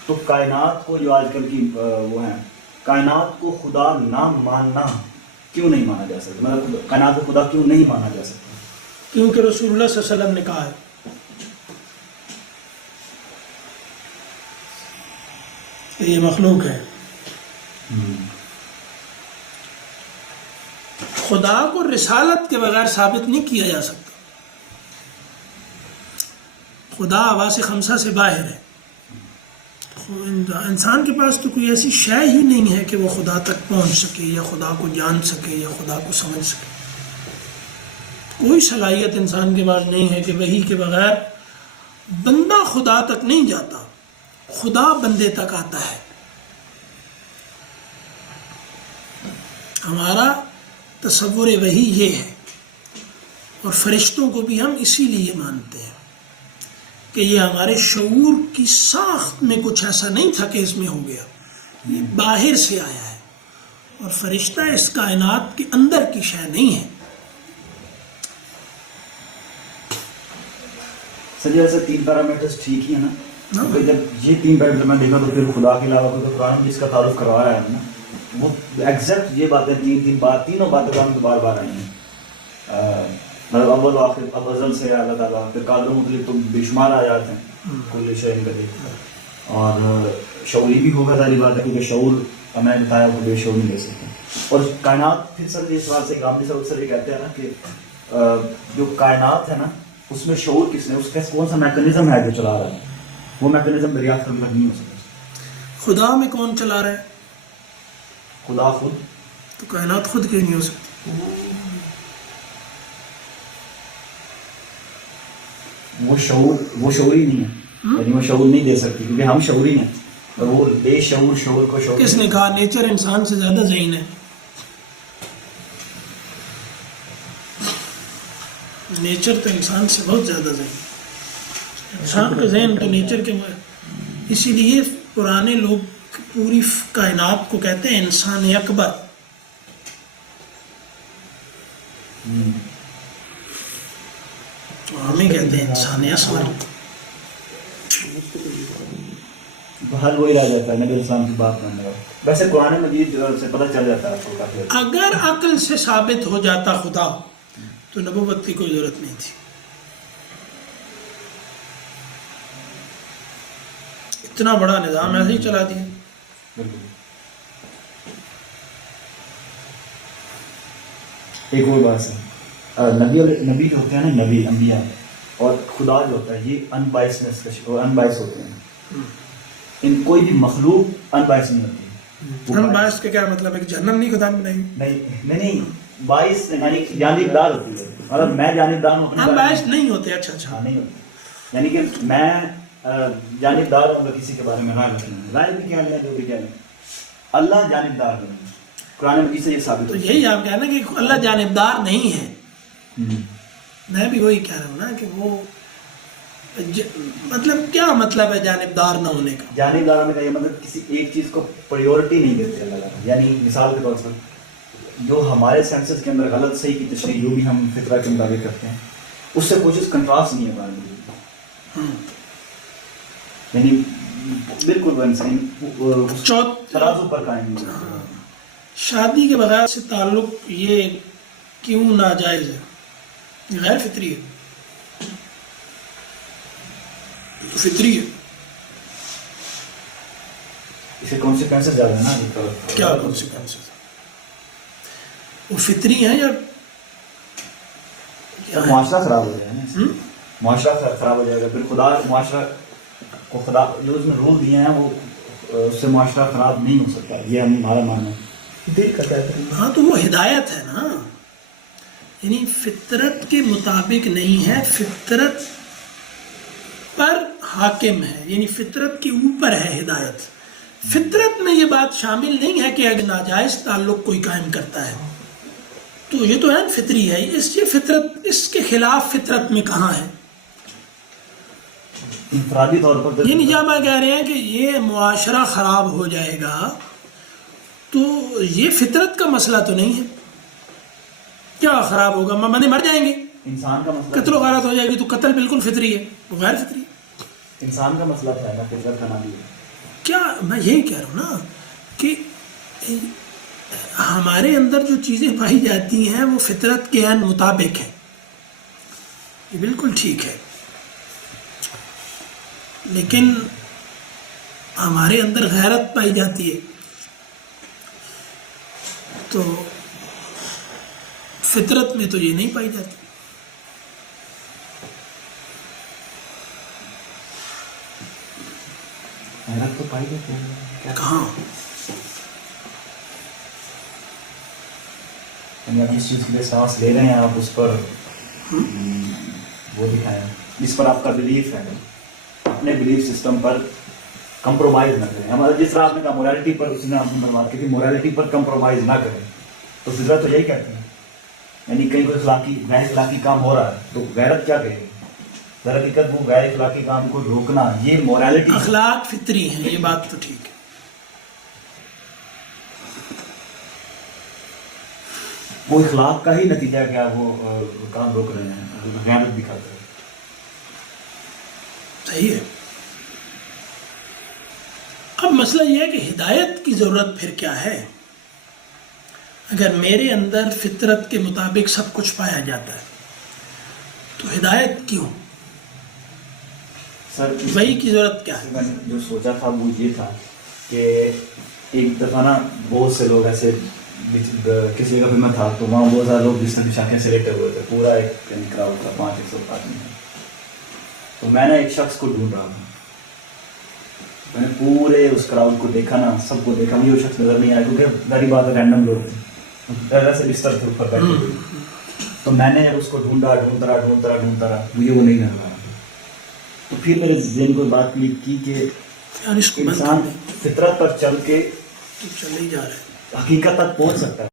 تو کائنات کو جو آج کل کی وہ ہیں، کائنات کو خدا نہ ماننا کیوں نہیں مانا جا سکتا؟ مطلب کائنات کو خدا کیوں نہیں مانا جا سکتا؟ کیونکہ رسول اللہ صلی اللہ علیہ وسلم نے کہا ہے کہ یہ مخلوق ہے. خدا کو رسالت کے بغیر ثابت نہیں کیا جا سکتا. خدا حواس خمسہ سے باہر ہے. انسان کے پاس تو کوئی ایسی شے ہی نہیں ہے کہ وہ خدا تک پہنچ سکے یا خدا کو جان سکے یا خدا کو سمجھ سکے. کوئی صلاحیت انسان کے پاس نہیں ہے کہ وحی کے بغیر بندہ خدا تک نہیں جاتا، خدا بندے تک آتا ہے. ہمارا تصور وحی یہ ہے، اور فرشتوں کو بھی ہم اسی لیے مانتے ہیں کہ یہ ہمارے شعور کی ساخت میں کچھ ایسا نہیں تھا کہ اس میں ہو گیا، یہ باہر سے آیا ہے. اور فرشتہ اس کائنات کے اندر کی شے نہیں ہے. سر جیسے 3 پیرامیٹرز ٹھیک ہی ہے نا، کیونکہ جب یہ 3 پیرامیٹر میں دیکھا تو پھر خدا کے علاوہ کوئی قرآن جس کا تعارف کروا رہا ہے نا، وہ ایگزیکٹ یہ باتیں 3 بات تینوں باتیں ہم بار بار آئی ہیں. مطلب اول آخر اب ازل سے ہے اللہ تعالیٰ، پھر قادر مطلق تو بے شمار آیات ہیں کل شیء قدیر، اور شعوری بھی ہوگا ظاہری بات ہے کیونکہ شعور ہمیں بتایا وہ بے شعور نہیں دے سکتے. اور کائنات پھر سر یہ سوال سے گامنی صاحب سر یہ کہتے ہیں نا کہ جو کائنات ہے نا اس میں شعور کس نے، اس کا کون سا میکانزم ہے جو چلا رہا ہے، وہ میکانزم دریافت کرنے نہیں ہو سکتا. خدا میں کون چلا رہا ہے؟ خدا خود. تو کائنات خود کیوں نہیں ہو سکتی؟ وہ شعوری نہیں ہے، یعنی وہ شعور نہیں دے سکتی کیونکہ ہم شعوری ہیں، اور وہ بے شعور شعور کو شعور. کس نے کہا نیچر انسان سے زیادہ ذہین ہے؟ نیچر تو انسان سے بہت زیادہ ذہین ہے. انسان کا ذہن تو نیچر کے اسی لیے پرانے لوگ پوری کائنات کو کہتے ہیں انسان اکبر. ہمیں کہتے ہیں انسان اصغر. حل وہی رہ جاتا ہے نبی اسلام کی بات کرنے کا. ویسے قرآن مجید سے پتہ چل جاتا ہے آپ کو کافی. اگر عقل سے ثابت ہو جاتا خدا تو نبوت کی کوئی ضرورت نہیں تھی. اتنا بڑا نظام ایسے ہی چلا دیا. ایک اور بات ہے، نبی جو ہوتے ہیں نا، نبی انبیاء اور خدا جو ہوتا ہے یہ ان بائسنس کا ان بائس ہوتے ہیں. ان کوئی بھی مخلوق ان بائس نہیں ہوتی. ان بائس کا کیا مطلب ہے کہ جہنم نہیں خدا میں نہیں بائس یعنی جانبدار ہوتی ہے. مطلب میں جانبدار ہوں، ان بائس نہیں ہوتے. اچھا نہیں ہوتے، یعنی کہ میں جانبدار ہوں گا کسی کے بارے میں، رائے بھی کیا لیں جو بھی کیا لیں. اللہ جانبدار ہے، قرآن مجید سے یہ ثابت. تو یہی آپ کہنا کہ اللہ جانبدار نہیں ہے. میں بھی وہی کہہ رہا ہوں نا کہ وہ مطلب کیا مطلب ہے جانبدار نہ ہونے کا؟ جانبدار ہونے کا یہ مطلب کسی ایک چیز کو پریورٹی نہیں دیتے اللہ تعالیٰ. یعنی مثال کے طور پر جو ہمارے سینسز کے اندر غلط صحیح کی تشریح جو بھی ہم فطرہ کے مطابق کرتے ہیں اس سے کوئی چیز کنٹراسٹ نہیں ہے ہمارے لیے. یعنی بالکل وہ انسان ترازو پر قائم نہیں ہے. شادی کے بغیر سے تعلق یہ کیوں ناجائز ہے؟ یہ غیر فطری ہے، یہ تو فطری ہے. اس کے کانسیکوینسز زیادہ ہیں نا. کیا کانسیکوینسز؟ وہ فطری ہیں یا معاشرہ خراب ہو جائے گا نا. معاشرہ خراب ہو جائے گا. پھر خدا معاشرہ کو خدا جو اس میں رول دیے ہیں وہ اس سے معاشرہ خراب نہیں ہو سکتا. یہ ہمارا ماننا ہے. دل کا کہتے ہیں. ہاں تو وہ ہدایت ہے نا، یعنی فطرت کے مطابق نہیں ہے، فطرت پر حاکم ہے، یعنی فطرت کے اوپر ہے ہدایت. فطرت میں یہ بات شامل نہیں ہے کہ اگر ناجائز تعلق کوئی قائم کرتا ہے تو یہ تو ہے فطری ہے. یہ فطرت اس کے خلاف فطرت میں کہاں ہے؟ انفرادی طور پر یعنی جب آپ کہہ رہے ہیں کہ یہ معاشرہ خراب ہو جائے گا تو یہ فطرت کا مسئلہ تو نہیں ہے. کیا خراب ہوگا؟ مندے مر جائیں گے، انسان کا مسئلہ قتل و غارت ہو جائے گی تو قتل بالکل فطری ہے، وہ غیر فطری ہے. انسان کا مسئلہ ہے نا، فطرت کا نام ہے. کیا میں یہی کہہ رہا ہوں نا کہ ہمارے اندر جو چیزیں پائی جاتی ہیں وہ فطرت کے عین مطابق ہیں، یہ بالکل ٹھیک ہے. لیکن ہمارے اندر غیرت پائی جاتی ہے تو فطرت میں تو یہ نہیں پائی جاتی. حیرت تو پائی جاتی ہے کہاں؟ یعنی آپ جس چیز کے لیے سانس لے رہے ہیں آپ اس پر وہ دکھائیں جس پر آپ کا بلیف ہے، اپنے بلیف سسٹم پر کمپرومائز نہ کریں. ہمارا جس طرح آپ نے کہا مورالٹی پر، اسی نے آپ نے بات کی کہ مورالٹی پر کمپرومائز نہ کریں، تو فطرت تو یہی کہتی ہے. یعنی کہیں کوئی اخلاقی غیر اخلاقی کام ہو رہا ہے تو غیرت کیا کہے گی؟ در حقیقت وہ غیر اخلاقی کام کو روکنا، یہ مورالٹی. اخلاق فطری ہیں، یہ بات تو ٹھیک ہے. وہ اخلاق کا ہی نتیجہ کیا وہ کام روک رہے ہیں، غیرت دکھاتے ہیں. صحیح ہے. اب مسئلہ یہ ہے کہ ہدایت کی ضرورت پھر کیا ہے؟ اگر میرے اندر فطرت کے مطابق سب کچھ پایا جاتا ہے تو ہدایت کیوں؟ سر وہی کی ضرورت کیا ہے؟ میں نے جو سوچا تھا وہ یہ تھا کہ ایک دفعہ نا بہت سے لوگ ایسے کسی جگہ پہ میں تھا تو وہاں بہت سارے لوگ جس طرح شاخیں سے لیٹے ہوئے تھے، پورا ایک کراؤڈ تھا، 500 آدمی تھا. تو میں نے ایک شخص کو ڈھونڈ رہا تھا. میں نے پورے اس کراؤڈ کو دیکھا نا، سب کو دیکھا، مجھے وہ شخص نظر نہیں آیا کیونکہ غریب بات ہے، رینڈم لوگ تھے ایسے بستر کے اوپر بیٹھے ہوئے. تو میں نے اس کو ڈھونڈا، مجھے وہ نہیں نظر آ رہا. تو پھر میرے ذہن کو بات کلک کی کہ یار اس کو بند کر انسان دیں، فطرت پر چل کے تو چلے ہی جا رہے ہیں. حقیقت تک پہنچ سکتا ہے.